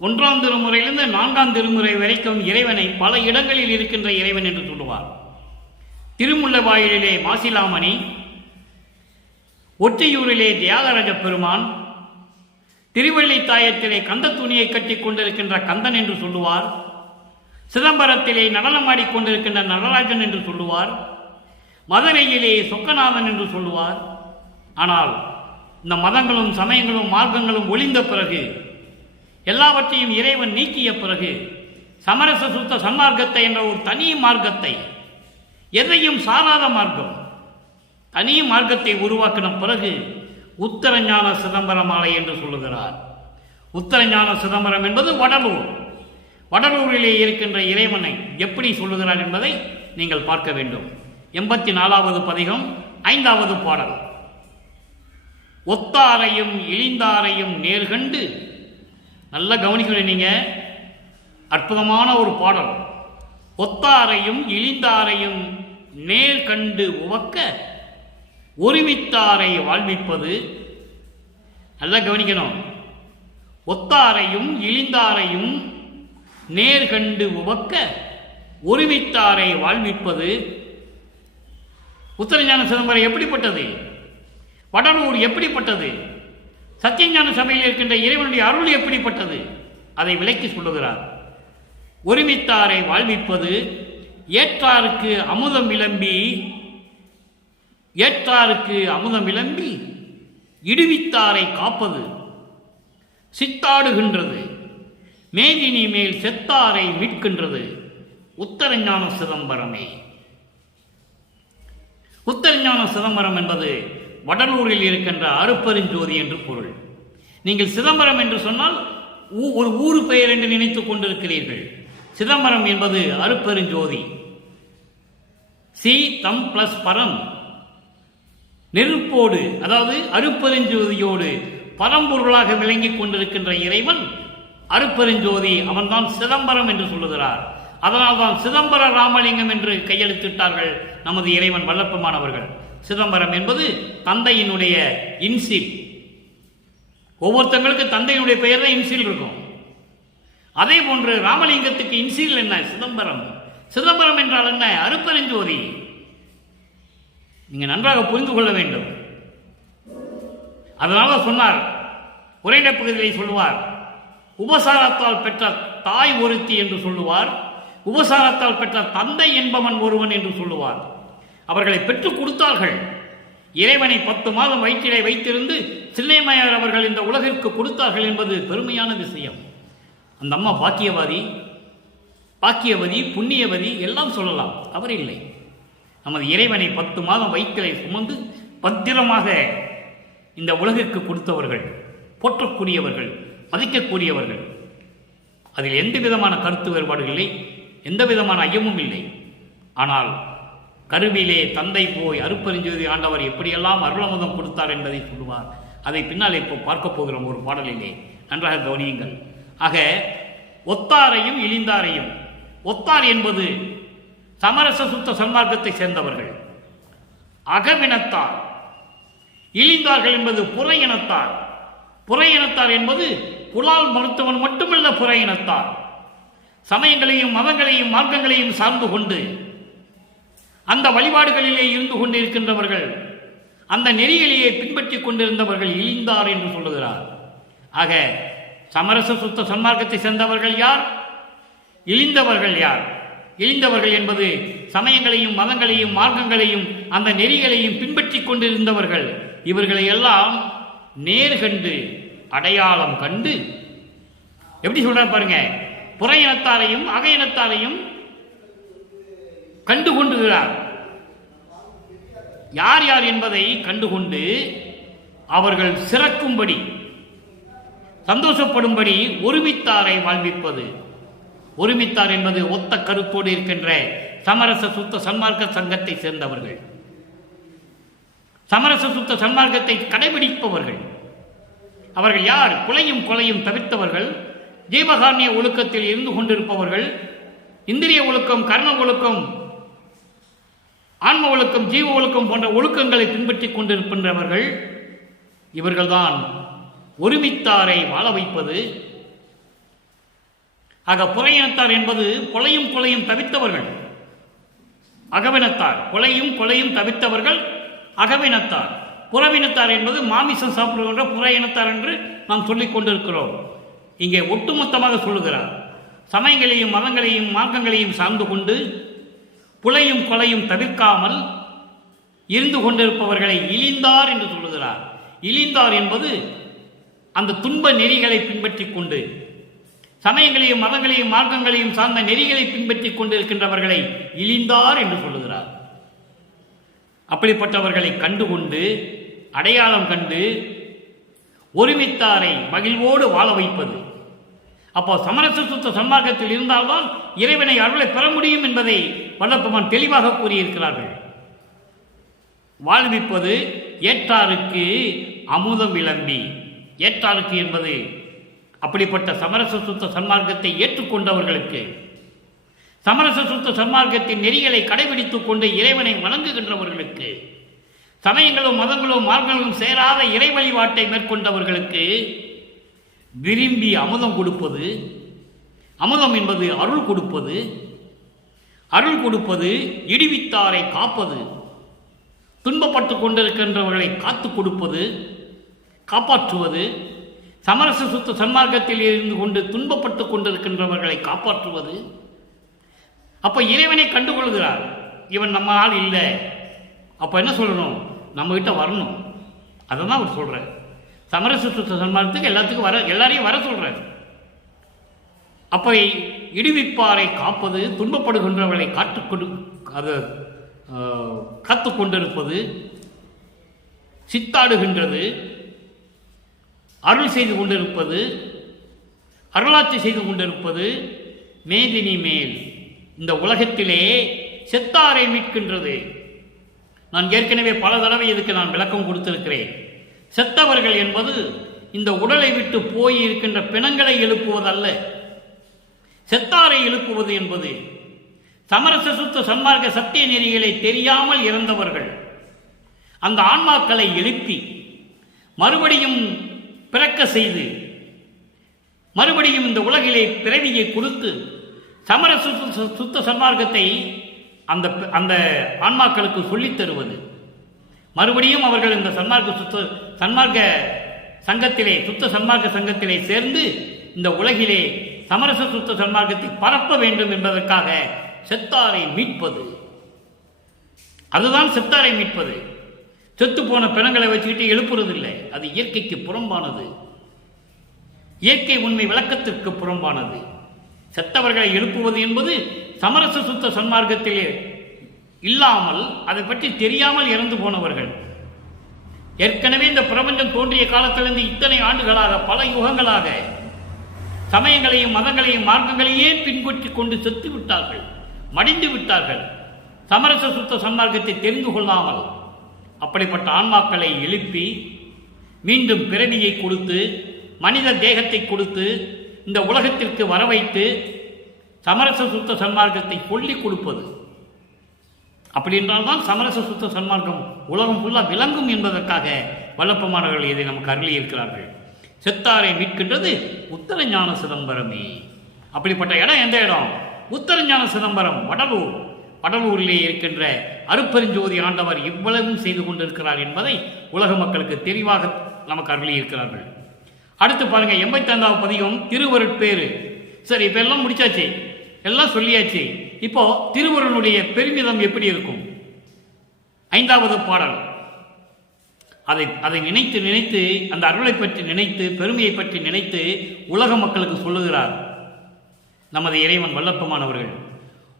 1ஆம் திருமுறையிலிருந்து 4ஆம் திருமுறை வரைக்கும் இறைவனை பல இடங்களில் இருக்கின்ற இறைவன் என்று சொல்லுவார். திருமுல்லவாயிலே மாசிலாமணி, ஒற்றையூரிலே தியாகராஜ பெருமான், திருவள்ளித்தாயத்திலே கந்த துணியை கட்டி கொண்டிருக்கின்ற கந்தன் என்று சொல்லுவார். சிதம்பரத்திலே நடனமாடிக் கொண்டிருக்கின்ற நடராஜன் என்று சொல்லுவார். மதுரையிலே சொக்கநாதன் என்று சொல்லுவார். ஆனால் இந்த மதங்களும் சமயங்களும் மார்க்கங்களும் ஒளிந்த பிறகு, எல்லாவற்றையும் இறைவன் நீக்கிய பிறகு, சமரச சுத்த சன்மார்க்கத்தை என்ற ஒரு தனி மார்க்கத்தை, எதையும் சாராத மார்க்கம், தனி மார்க்கத்தை உருவாக்கின பிறகு உத்தரஞான சிதம்பர மாலை என்று சொல்லுகிறார். உத்தரஞான சிதம்பரம் என்பது வடலூர். வடலூரிலே இருக்கின்ற இறைவனை எப்படி சொல்லுகிறார் என்பதை நீங்கள் பார்க்க வேண்டும். 84வது பதிகம் 5வது பாடல். ஒத்தாரையும் இழிந்தாரையும் நேர்கண்டு, நல்லா கவனிக்கணும் நீங்க, அற்புதமான ஒரு பாடல். ஒத்தாரையும் இழிந்தாரையும் நேர்கண்டு உவக்க ஒருமித்தாரை வாழ்விப்பது. நல்லா கவனிக்கணும். ஒத்தாரையும் இழிந்தாரையும் நேர்கண்டு உவக்க ஒருமித்தாரை வாழ்விப்பது. உத்தரஞான சிதம்பரம் எப்படிப்பட்டது? வடலூர் எப்படிப்பட்டது? சத்தியஞான சபையில் இருக்கின்ற இறைவனுடைய அருள் எப்படிப்பட்டது? அதை விளக்கி சொல்லுகிறார். ஒருமித்தாரை வாழ்விப்பது, ஏற்றாருக்கு அமுதம் விளம்பி இடுவித்தாரை காப்பது. சித்தாடுகின்றது மேதினி மேல் செத்தாரை மீட்கின்றது உத்தரஞான சிதம்பரமே. உத்தரஞான சிதம்பரம் என்பது வடலூரில் இருக்கின்ற அருப்பெருஞ்சோதி என்று பொருள். நீங்கள் சிதம்பரம் என்று சொன்னால் ஒரு ஊர் பெயர் என்று நினைத்துக் கொண்டிருக்கிறீர்கள். சிதம்பரம் என்பது அருப்பெருஞ்சோதி. சி தம் பிளஸ் பரம், நெருப்போடு, அதாவது அருப்பெருஞ்சோதியோடு பரம்பொருளாக விளங்கிக் கொண்டிருக்கின்ற இறைவன் அருப்பெருஞ்சோதி. அவன்தான் சிதம்பரம் என்று சொல்லுகிறார். அதனால்தான் சிதம்பர ராமலிங்கம் என்று கையெழுத்திட்டார்கள் நமது இறைவன் வல்லப்பமானவர்கள். சிதம்பரம் என்பது தந்தையினுடைய இன்சில். ஒவ்வொருத்தங்களுக்கு தந்தையினுடைய பெயர் தான் இன்சில் இருக்கும். அதே போன்று ராமலிங்கத்துக்கு இன்சில் என்ன? சிதம்பரம். சிதம்பரம் என்றால் என்ன? அருப்பெருஞ்சோதி. நீங்க நன்றாக புரிந்து கொள்ள வேண்டும். அதனால சொன்னார், உரைநடை பகுதியை சொல்லுவார், உபசாரத்தால் பெற்ற தாய் ஒருத்தி என்று சொல்லுவார், உபசாரத்தால் பெற்ற தந்தை என்பவன் ஒருவன் என்று சொல்லுவார். அவர்களை பெற்றுக் கொடுத்தார்கள். இறைவனை 10 மாதம் வயிற்றிலே வைத்திருந்து சின்னையம்மையார் அவர்கள் இந்த உலகிற்கு கொடுத்தார்கள் என்பது பெருமையான விஷயம். அந்த அம்மா பாக்கியவதி, புண்ணியவதி எல்லாம் சொல்லலாம், அவர் இல்லை. நமது இறைவனை 10 மாதம் வயிற்றிலே சுமந்து பத்திரமாக இந்த உலகிற்கு கொடுத்தவர்கள், போற்றக்கூடியவர்கள், மதிக்கக்கூடியவர்கள். அதில் எந்த விதமான கருத்து வேறுபாடு இல்லை, எந்த விதமான ஐயமும் இல்லை. ஆனால் கருவிலே தந்தை போய் அருப்பெருஞ்சோதி ஆண்டவர் எப்படியெல்லாம் அருளமுதம் கொடுத்தார் என்பதை சொல்லுவார். அதை பின்னால் இப்போ பார்க்க போகிறோம் ஒரு பாடலிலே. நன்றாக கவனியுங்கள். ஆக ஒத்தாரையும் இழிந்தாரையும், ஒத்தார் என்பது சமரச சுத்த சன்மார்க்கத்தை சேர்ந்தவர்கள், அகவினத்தார். இழிந்தார்கள் என்பது புற இனத்தார். புற இனத்தார் என்பது புலால் மருத்துவன் மட்டுமல்ல, புற இனத்தார். சமயங்களையும் மதங்களையும் மார்க்கங்களையும் சார்ந்து கொண்டு அந்த வழிபாடுகளிலே இருந்து கொண்டிருக்கின்றவர்கள், அந்த நெறிகளையே பின்பற்றி கொண்டிருந்தவர்கள் இழிந்தார் என்று சொல்லுகிறார். ஆக சமரச சுத்த சன்மார்க்கத்தை சேர்ந்தவர்கள் யார்? இழிந்தவர்கள் யார்? இழிந்தவர்கள் என்பது சமயங்களையும் மதங்களையும் மார்க்கங்களையும் அந்த நெறிகளையும் பின்பற்றி கொண்டிருந்தவர்கள். இவர்களை எல்லாம் நேர்கண்டு, அடையாளம் கண்டு, எப்படி சொல்ற பாருங்க, புற இனத்தாரையும் அக இனத்தாரையும் கண்டுகொண்டுகிறார். யார் யார் என்பதை கண்டுகொண்டு அவர்கள் சிறக்கும்படி, சந்தோஷப்படும்படி ஒருமித்தாரை வாழ்விப்பது. ஒருமித்தார் என்பது ஒத்த கருத்தோடு இருக்கின்ற சமரச சுத்த சன்மார்க்க சங்கத்தை சேர்ந்தவர்கள், சமரச சுத்த சன்மார்க்கத்தை கடைபிடிப்பவர்கள். அவர்கள் யார்? குலையும் கொலையும் தவிர்த்தவர்கள், ஜீவகாரணிய ஒழுக்கத்தில் இருந்து கொண்டிருப்பவர்கள், இந்திரிய ஒழுக்கம், கர்ண ஒழுக்கம், ஆன்ம ஒழுக்கம், ஜீவ ஒழுக்கம் போன்ற ஒழுக்கங்களை பின்பற்றி கொண்டிருக்கின்றவர்கள். இவர்கள்தான் ஒருமித்தாரை வாழ வைப்பது. ஆக புற இனத்தார் என்பது கொலையும் கொலையும் தவிர்த்தவர்கள், அகவினத்தார். கொலையும் கொலையும் தவிர்த்தவர்கள் அகவினத்தார். புறவினத்தார் என்பது மாமிசம் சாப்பிடுகின்ற புற இனத்தார் என்று நாம் சொல்லிக் கொண்டிருக்கிறோம். இங்கே ஒட்டுமொத்தமாக சொல்லுகிறார், சமயங்களையும் மதங்களையும் மார்க்கங்களையும் சார்ந்து கொண்டு புலையும் கொலையும் தவிர்க்காமல் இருந்து கொண்டிருப்பவர்களை இழிந்தார் என்று சொல்லுகிறார். இழிந்தார் என்பது அந்த துன்ப நெறிகளை பின்பற்றி கொண்டு, சமயங்களையும் மதங்களையும் மார்க்கங்களையும் சார்ந்த நெறிகளை பின்பற்றி கொண்டிருக்கின்றவர்களை இழிந்தார் என்று சொல்லுகிறார். அப்படிப்பட்டவர்களை கண்டுகொண்டு, அடையாளம் கண்டு, ஒருமித்தாரை மகிழ்வோடு வாழ வைப்பது. அப்போ சமரச சுத்த சன்மார்க்கத்தில் இருந்தால்தான் இறைவனை அருளை பெற முடியும் என்பதை வல்லப்பெருமான் தெளிவாக கூறியிருக்கிறார்கள். வாழ்விப்பது ஏற்றாருக்கு அமுதம் விளம்பி. ஏற்றாருக்கு என்பது அப்படிப்பட்ட சமரச சுத்த சன்மார்க்கத்தை ஏற்றுக்கொண்டவர்களுக்கு, சமரச சுத்த சன்மார்க்கத்தின் நெறிகளை கடைபிடித்துக் கொண்டு இறைவனை வணங்குகின்றவர்களுக்கு, சமயங்களும் மதங்களும் மார்க்கங்களும் சேராத இறை வழிபாட்டை மேற்கொண்டவர்களுக்கு விரும்பி அமுதம் கொடுப்பது. அமுதம் என்பது அருள் கொடுப்பது. அருள் கொடுப்பது இடிவித்தாரை காப்பது. துன்பப்பட்டு கொண்டிருக்கின்றவர்களை காத்து கொடுப்பது, காப்பாற்றுவது. சமரச சுத்த சன்மார்க்கத்தில் இருந்து கொண்டு துன்பப்பட்டு கொண்டிருக்கின்றவர்களை காப்பாற்றுவது. அப்போ இறைவனை கண்டுகொள்கிறார். இவன் நம்ம ஆள் இல்லை, அப்போ என்ன சொல்லணும்? நம்மகிட்ட வரணும். அதை தான் அவர் சொல்கிறார். சமரச சுத்த சன்மார்க்கத்துக்கு எல்லாத்துக்கும் எல்லாரையும் வர சொல்கிறார். அப்போ இடிவிப்பாரை காப்பது, துன்பப்படுகின்றவர்களை காத்து கொண்டிருப்பது, சித்தாடுகின்றது, அருள் செய்து கொண்டிருப்பது, அருளாட்சி செய்து கொண்டிருப்பது, மேதினி மேல் இந்த உலகத்திலே செத்தாரை மீட்கின்றது. நான் ஏற்கனவே பல தடவை இதுக்கு நான் விளக்கம் கொடுத்திருக்கிறேன். செத்தவர்கள் என்பது இந்த உடலை விட்டு போய் இருக்கின்ற பிணங்களை எழுப்புவதல்ல. செத்தாரை எழுப்புவது என்பது சமரச சுத்த சன்மார்க்க சத்திய நெறிகளை தெரியாமல் இறந்தவர்கள் அந்த ஆன்மாக்களை எழுப்பி மறுபடியும் பிறக்க செய்து மறுபடியும் இந்த உலகிலே பிறவியை கொடுத்து சமரச சுத்த சன்மார்க்கத்தை அந்த ஆன்மாக்களுக்கு சொல்லித் தருவது. மறுபடியும் அவர்கள் இந்த சன்மார்க்க சங்கத்திலே, சுத்த சன்மார்க்க சங்கத்திலே சேர்ந்து இந்த உலகிலே சமரச சுத்த சன்மார்க்கத்தை பரப்ப வேண்டும் என்பதற்காக செத்தாரை மீட்பது. அதுதான் செத்தாரை மீட்பது. செத்து போன பிணங்களை வச்சுக்கிட்டு எழுப்புறதில்லை. அது இயற்கைக்கு புறம்பானது, இயற்கை உண்மை விளக்கத்திற்கு புறம்பானது. செத்தவர்களை எழுப்புவது என்பது சமரச சுத்த சன்மார்க்கத்திலே இல்லாமல், அதை பற்றி தெரியாமல் இறந்து போனவர்கள். ஏற்கனவே இந்த பிரபஞ்சம் தோன்றிய காலத்திலிருந்து இத்தனை ஆண்டுகளாக, பல யுகங்களாக சமயங்களையும் மதங்களையும் மார்க்கங்களையே பின்பற்றி கொண்டு செத்து விட்டார்கள், மடிந்து விட்டார்கள். சமரச சுத்த சன்மார்க்கத்தை தெரிந்து கொள்ளாமல் அப்படிப்பட்ட ஆன்மாக்களை எழுப்பி மீண்டும் பிறவியை கொடுத்து, மனித தேகத்தை கொடுத்து இந்த உலகத்திற்கு வர வைத்து சமரச சுத்த சன்மார்க்கத்தை சொல்லிக் கொடுப்பது. அப்படி என்றால்தான் சமரச சுத்த சன்மார்க்கம் உலகம் ஃபுல்லாக விளங்கும் என்பதற்காக வல்லப்பெருமானவர்கள் இதை நமக்கு அருளி இருக்கிறார்கள். செத்தாரை மீட்கின்றது உத்தரஞான சிதம்பரமே. அப்படிப்பட்ட இடம் எந்த இடம்? உத்தரஞான சிதம்பரம், வடலூர். வடலூரிலே இருக்கின்ற அருப்பெருஞ்சோதி ஆண்டவர் இவ்வளவும் செய்து கொண்டிருக்கிறார் என்பதை உலக மக்களுக்கு தெளிவாக நமக்கு அருளி இருக்கிறார்கள். அடுத்து பாருங்க, 85வது பதிகம் திருவருட்பேறு. சரி, இப்ப எல்லாம் முடிச்சாச்சு, எல்லாம் சொல்லியாச்சு. இப்போ திருவருளுடைய பெருமிதம் எப்படி இருக்கும்? 5வது பாடல். அதை நினைத்து நினைத்து, அந்த அருளை பற்றி நினைத்து, பெருமையை பற்றி நினைத்து உலக மக்களுக்கு சொல்லுகிறார் நமது இறைவன் வல்லப்பெருமானவர்கள்.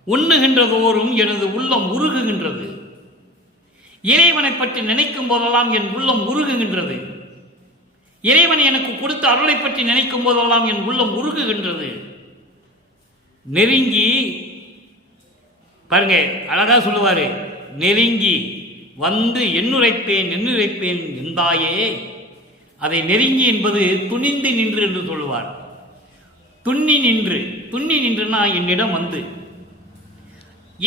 உண்ணுகின்றதோறும் எனது உள்ளம் உருகுகின்றது. இறைவனை பற்றி நினைக்கும் போதெல்லாம் என் உள்ளம் உருகுகின்றது. இறைவன் எனக்கு கொடுத்த அருளை பற்றி நினைக்கும் போதெல்லாம் என் உள்ளம் உருகுகின்றது. நெருங்கி பாருங்க, அழகா சொல்லுவாரு, நெருங்கி வந்து எண்ணுரைப்பேன் எண்ணுரைப்பேன் எந்தாயே. அதை நெருங்கி என்பது துணிந்து நின்று என்று சொல்லுவார். துண்ணி நின்றுனா என்னிடம் வந்து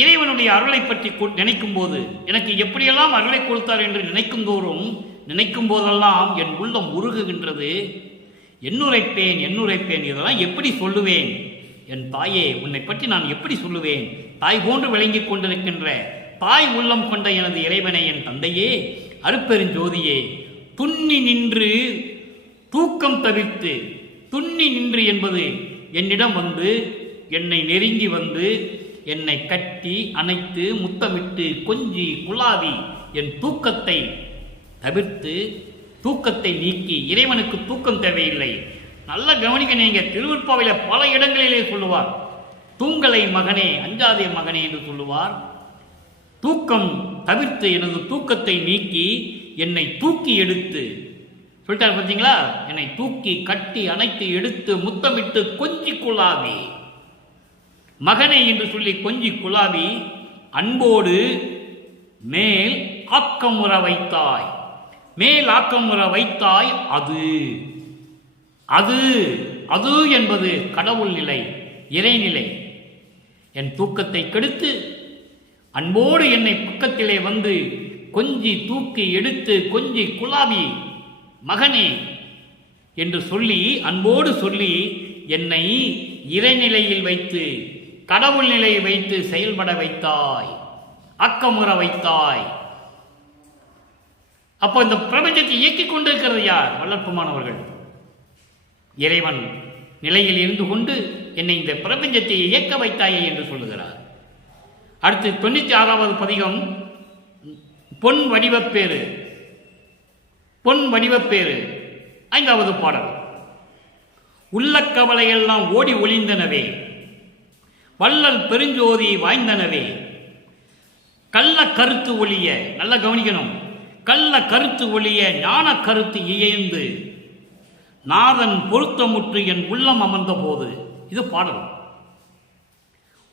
இறைவனுடைய அருளை பற்றி நினைக்கும் போது, எனக்கு எப்படியெல்லாம் அருளை கொடுத்தார் என்று நினைக்கும் போதெல்லாம் என் உள்ளம் உருகுகின்றது. எண்ணுரைப்பேன் எண்ணுரைப்பேன், இதெல்லாம் எப்படி சொல்லுவேன்? என் தாயே, உன்னை பற்றி நான் எப்படி சொல்லுவேன்? தாய் போன்று விளங்கிக் கொண்டிருக்கின்ற தாய் உள்ளம் கொண்ட எனது இறைவனை, என் தந்தையே, அருப்பெருஞ்சோதியே, துண்ணி நின்று தூக்கம் தவிர்த்து. துண்ணி நின்று என்பது என்னிடம் வந்து, என்னை நெருங்கி வந்து, என்னை கட்டி அணைத்து முத்தமிட்டு கொஞ்சி குலாவி என் தூக்கத்தை தவிர்த்து, தூக்கத்தை நீக்கி. இறைவனுக்கு தூக்கம் தேவையில்லை. நல்ல கவனிக்க, நீங்க திருவருட்பாவில பல இடங்களிலே சொல்லுவார், தூங்கலை மகனே அஞ்சாதே மகனே என்று சொல்லுவார். தூக்கம் தவிர்த்து எனது தூக்கத்தை நீக்கி என்னை தூக்கி எடுத்து சொல்லிட்டார் பார்த்தீங்களா? என்னை தூக்கி கட்டி அணைத்து எடுத்து முத்தமிட்டு கொஞ்சி குழாவி, மகனே என்று சொல்லி கொஞ்சி குழாவி அன்போடு மேல் ஆக்கமுற வைத்தாய். மேல் ஆக்கமுற வைத்தாய். அது அது அது என்பது கடவுள் நிலை, இறைநிலை. என் தூக்கத்தை கெடுத்து அன்போடு என்னை பக்கத்திலே வந்து கொஞ்சி தூக்கி எடுத்து கொஞ்சி குழாவி மகனே என்று சொல்லி அன்போடு சொல்லி என்னை இறைநிலையில் வைத்து கடவுள் நிலையை வைத்து செயல்பட வைத்தாய், அக்கமுற வைத்தாய். அப்போ இந்த பிரபஞ்சத்தை இயக்கிக் கொண்டிருக்கிறது யார்? வல்லற்பமானவர்கள். இறைவன் நிலையில் இருந்து கொண்டு என்னை இந்த பிரபஞ்சத்தை இயக்க வைத்தாயே என்று சொல்லுகிறார். அடுத்து 96வது பதிகம் பொன் வடிவப்பேறு. பொன் வடிவப்பேறு 5வது பாடல். உள்ள கவலையெல்லாம் ஓடி ஒளிந்தனவே, வள்ளல் பெருஞ்சோதி வாய்ந்தனவே, கள்ள கருத்து ஒளிய, நல்ல கவனிக்கணும், கள்ள கருத்து ஒளிய ஞான கருத்து இயைந்து நாதன் பொருத்தமுற்று என் உள்ளம் அமர்ந்த போது. இது பாடல்.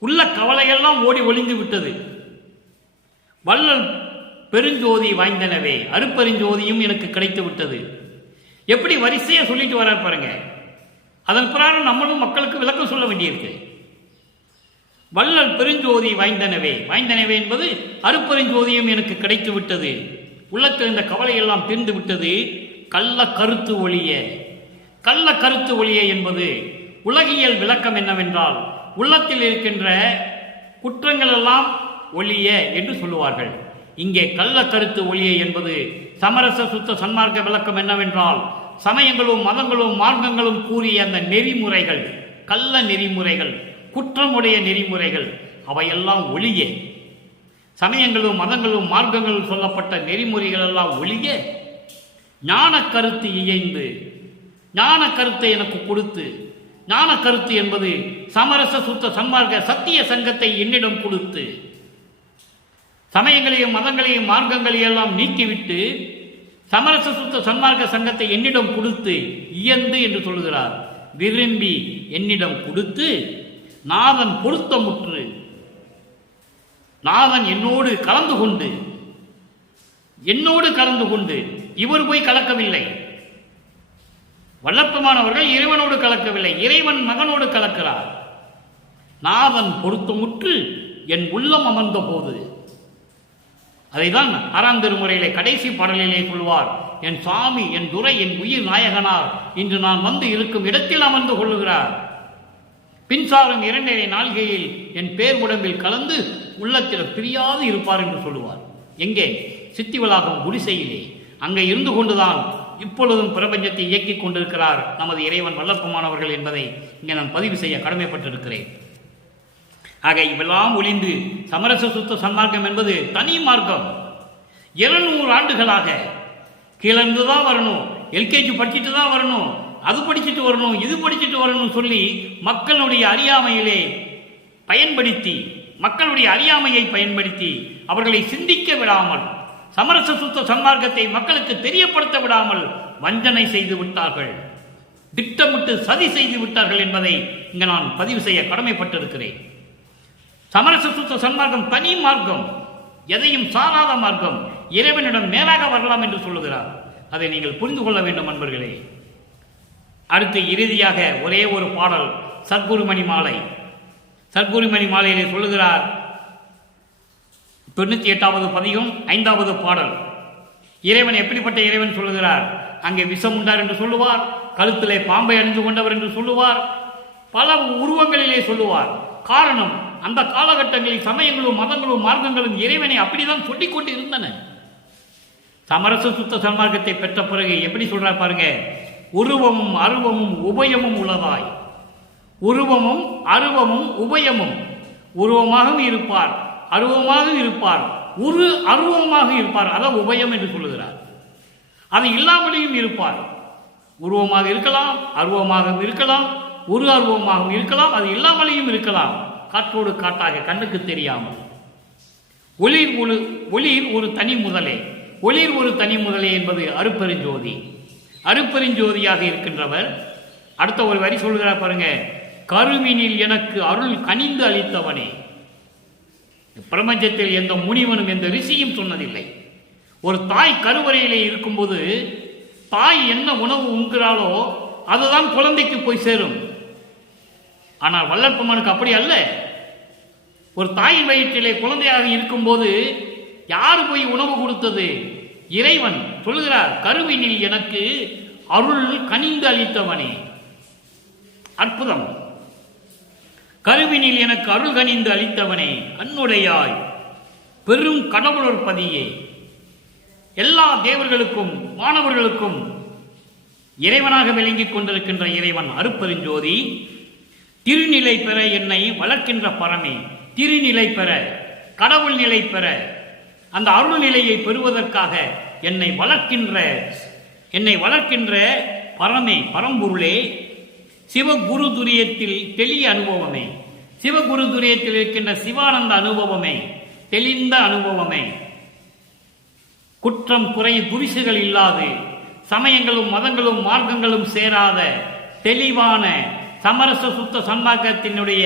உள்ள கவலையெல்லாம் ஓடி ஒளிந்து விட்டது. வள்ளல் பெருஞ்சோதி வாய்ந்தனவே, அருப்பெருஞ்சோதியும் எனக்கு கிடைத்து விட்டது. எப்படி வரிசையா சொல்லிட்டு வர பாருங்க. அதன் பிறகு நம்மளும் மக்களுக்கு விளக்கம் சொல்ல வேண்டியிருக்கு. வள்ளல் பெருஞ்சோதி வாய்ந்தனவே, வாய்ந்தனவே என்பது அருப்பெருஞ்சோதியும் எனக்கு கிடைத்து விட்டது. உள்ளத்தில் இந்த கவலையெல்லாம் தீர்ந்து விட்டது. கள்ள கருத்து ஒளிய, கள்ள கருத்து ஒளிய என்பது உலகியல் விளக்கம் என்னவென்றால், உள்ளத்தில் இருக்கின்ற குற்றங்கள் எல்லாம் ஒளிய என்று சொல்லுவார்கள். இங்கே கள்ள கருத்து ஒளிய என்பது சமரச சுத்த சன்மார்க்க விளக்கம் என்னவென்றால், சமயங்களும் மதங்களும் மார்க்கங்களும் கூறிய அந்த நெறிமுறைகள், கள்ள நெறிமுறைகள், குற்றமுடைய நெறிமுறைகள், அவையெல்லாம் ஒளிய. சமயங்களும் மதங்களும் மார்க்கங்களும் சொல்லப்பட்ட நெறிமுறைகள் எல்லாம் ஒளிய ஞான கருத்து இயைந்து, ஞான கருத்தை எனக்கு கொடுத்து, ஞான கருத்து என்பது சமரச சுத்த சன்மார்க்க சத்திய சங்கத்தை என்னிடம் கொடுத்து, சமயங்களையும் மதங்களையும் மார்க்கங்களையும் எல்லாம் நீக்கிவிட்டு சமரச சுத்த சன்மார்க்க சங்கத்தை என்னிடம் கொடுத்து, இயந்து என்று சொல்கிறார், விரும்பி என்னிடம் கொடுத்து, நாதன் பொருத்தமுற்று, நாதன் என்னோடு கலந்து கொண்டு, என்னோடு கலந்து கொண்டு, இவர் போய் கலக்கவில்லை. வல்லற்பமானவர்கள் இறைவனோடு கலக்கவில்லை, இறைவன் மகனோடு கலக்கிறார். நாதன் பொருத்தமுற்று என் உள்ளம் அமர்ந்த போது. அதைதான் 6ஆம் திருமுறையிலே கடைசி பாடலிலே சொல்வார், என் சுவாமி, என் துரை, என் உயிர் நாயகனார் இன்று நான் வந்து இருக்கும் இடத்தில் அமர்ந்து கொள்ளுகிறார். பின்சாரும் 2 நாள்கையில் என் பேர் உடம்பில் கலந்து உள்ளத்தில் பிரியாது இருப்பார் என்று சொல்லுவார். எங்கே? சித்தி வளாகம் குடிசையிலே. அங்கே இருந்து கொண்டுதான் இப்பொழுதும் பிரபஞ்சத்தை இயக்கிக் கொண்டிருக்கிறார் நமது இறைவன் வல்லற்பமானவர்கள் என்பதை இங்கே நான் பதிவு செய்ய கடமைப்பட்டிருக்கிறேன். ஆக இவெல்லாம் ஒளிந்து சமரச சுத்த சன்மார்க்கம் என்பது தனி மார்க்கம். 200 ஆண்டுகளாக கீழந்து தான் வரணும், எல்கேஜி படிச்சுட்டு தான் வரணும், அது படிச்சுட்டு வரணும், இது படிச்சுட்டு வரணும் சொல்லி மக்களுடைய அறியாமையிலே பயன்படுத்தி, மக்களுடைய அறியாமையை பயன்படுத்தி அவர்களை சிந்திக்க விடாமல், சமரச சுத்த சன்மார்க்கத்தை மக்களுக்கு தெரியப்படுத்த விடாமல் வஞ்சனை செய்து விட்டார்கள், திட்டமிட்டு சதி செய்து விட்டார்கள் என்பதை இங்கு நான் பதிவு செய்ய கடமைப்பட்டிருக்கிறேன். சமரச சுத்த சன்மார்க்கம் தனி மார்க்கம், எதையும் சாராத மார்க்கம், இறைவனிடம் மேலாக வரலாம் என்று சொல்லுகிறார். அதை நீங்கள் புரிந்து கொள்ள வேண்டும் நண்பர்களே. அடுத்து இறுதியாக ஒரே ஒரு பாடல், சத்குருமணி மாலை. சத்குருமணி மாலையிலே சொல்லுகிறார், 98வது பதிகம் 5வது பாடல். இறைவன் எப்படிப்பட்ட இறைவன் சொல்லுகிறார்? அங்கே விஷம் உண்டார் என்று சொல்லுவார், கழுத்திலே பாம்பை அணிந்து கொண்டவர் என்று சொல்லுவார், பல உருவங்களிலே சொல்லுவார். காரணம், அந்த காலகட்டங்களில் சமயங்களும் மதங்களும் மார்க்கங்களும் இறைவனை அப்படிதான் சொல்லிக் கொண்டு இருந்தன. சமரச சுத்த சன்மார்க்கத்தை பெற்ற பிறகு எப்படி சொல்றார் பாருங்க, உருவமும் அருவமும் உபயமும் உள்ளதாய். உருவமும் அருவமும் உபயமும், உருவமாகவும் இருப்பார், அருவமாகவும் இருப்பார், ஒரு அருவமாக இருப்பார், அதான் உபயம் என்று சொல்லுகிறார். அது இல்லாமலேயும் இருப்பார். உருவமாக இருக்கலாம், அருவமாகவும் இருக்கலாம், ஒரு அருவமாகவும் இருக்கலாம், அது இல்லாமலேயும் இருக்கலாம், காற்றோடு காட்டாக கண்ணுக்கு தெரியாமல். ஒளிர் ஒரு தனி முதலே, ஒளிர் ஒரு தனி முதலே என்பது அருப்பெருஞ்சோதி. அருட்பெருஞ்சோதியாக இருக்கின்றவர். அடுத்த ஒரு வரி சொல்கிறார் பாருங்க, கருவினில் எனக்கு அருள் கனிந்து அளித்தவனே. பிரபஞ்சத்தில் எந்த முனிவனும் எந்த ரிஷியும் சொன்னதில்லை. ஒரு தாய் கருவறையிலே இருக்கும்போது தாய் என்ன உணவு உண்கிறாளோ அதுதான் குழந்தைக்கு போய் சேரும். ஆனால் வள்ளற்பெருமானுக்கு அப்படி அல்ல. ஒரு தாயின் வயிற்றிலே குழந்தையாக இருக்கும்போது யார் போய் உணவு கொடுத்தது? இறைவன் சொல்கிறார், கருவினில் எனக்கு அருள் கனிந்து அளித்தவனே. அற்புதம். கருவினில் எனக்கு அருள் கனிந்து அளித்தவனே, கண்ணுடையாய் பெரும் கடவுளர் பதியே. எல்லா தேவர்களுக்கும் மாணவர்களுக்கும் இறைவனாக விளங்கிக் கொண்டிருக்கின்ற இறைவன் அருட்பெருஞ்சோதி. திருநிலை பெற என்னை வளர்க்கின்ற பரமே. திருநிலை பெற, கடவுள் நிலை பெற, அந்த அருள் நிலையை பெறுவதற்காக என்னை வளர்க்கின்ற பரமே, பரம்பொருளே. சிவகுரு துரியத்தில் தெளிய அனுபவமே. சிவகுரு துரியத்தில் இருக்கின்ற சிவானந்த அனுபவமே, தெளிந்த அனுபவமே. குற்றம் குறை துரிசுகள் இல்லாது, சமயங்களும் மதங்களும் மார்க்கங்களும் சேராத தெளிவான சமரச சுத்த சன்மார்க்கத்தினுடைய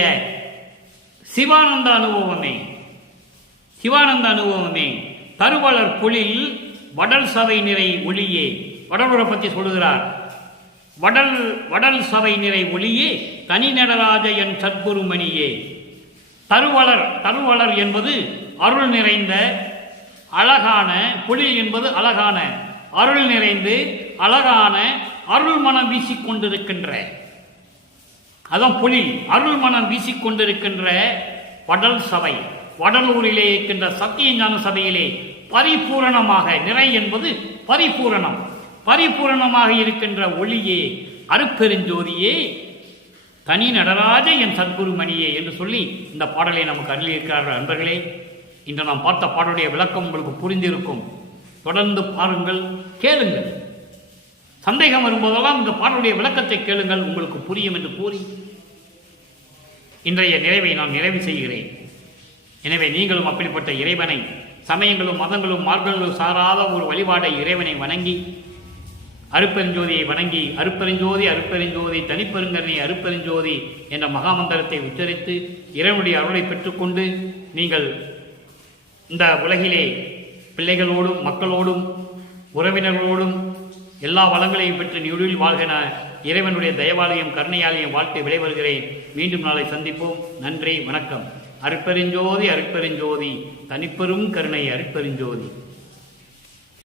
சிவானந்த அனுபவமே. சிவானந்த அனுபவமே. தருவளர் பொழில் வடல் சபை நிறை ஒளியே. வடலூரை பற்றி சொல்லுகிறார். வடல் சபை நிறை ஒளியே, தனி நடராஜ என் சத்குருமணியே. தருவளர் என்பது அருள் நிறைந்த அழகான, பொழில் என்பது அழகான, அருள் நிறைந்து அழகான அருள் மனம் வீசிக்கொண்டிருக்கின்ற, அதான் பொழில், அருள் மனம் வீசிக்கொண்டிருக்கின்ற வடல் சபை. வடலூரிலே இருக்கின்ற சத்தியஞான சபையிலே பரிபூரணமாக, நிறை என்பது பரிபூரணம், பரிபூரணமாக இருக்கின்ற ஒளியே, அருட்பெருஞ்சோதியே, தனி நடராஜ என் சத்குருமணியே என்று சொல்லி இந்த பாடலை நமக்கு அருளியிருக்கிறார்கள். அன்பர்களே, இன்று நாம் பார்த்த பாடலுடைய விளக்கம் உங்களுக்கு புரிந்திருக்கும். தொடர்ந்து பாருங்கள், கேளுங்கள். சந்தேகம் வரும்போதெல்லாம் இந்த பாடலுடைய விளக்கத்தை கேளுங்கள், உங்களுக்கு புரியும் என்று கூறி இன்றைய நிறைவை நான் நிறைவு செய்கிறேன். எனவே நீங்களும் அப்படிப்பட்ட இறைவனை, சமயங்களும் மதங்களும் மார்க்கங்களும் சாராத ஒரு வழிபாடை இறைவனை வணங்கி, அருட்பெருஞ்சோதியை வணங்கி, அருட்பெருஞ்சோதி அருட்பெருஞ்சோதி தனிப்பெருங்கருணை அருட்பெருஞ்சோதி என்ற மகாமந்திரத்தை உச்சரித்து இறைவனுடைய அருளை பெற்றுக்கொண்டு நீங்கள் இந்த உலகிலே பிள்ளைகளோடும் மக்களோடும் உறவினர்களோடும் எல்லா வளங்களையும் பெற்று நியூடில் வாழ்கிற இறைவனுடைய தயவாலயம் கருணையாலயம் வாழ்க்கை விளைவருகிறேன். மீண்டும் நாளை சந்திப்போம். நன்றி, வணக்கம். அருட்பெருஞ்சோதி அருட்பெருஞ்சோதி தனிப்பெரும் கருணை அருட்பெருஞ்சோதி.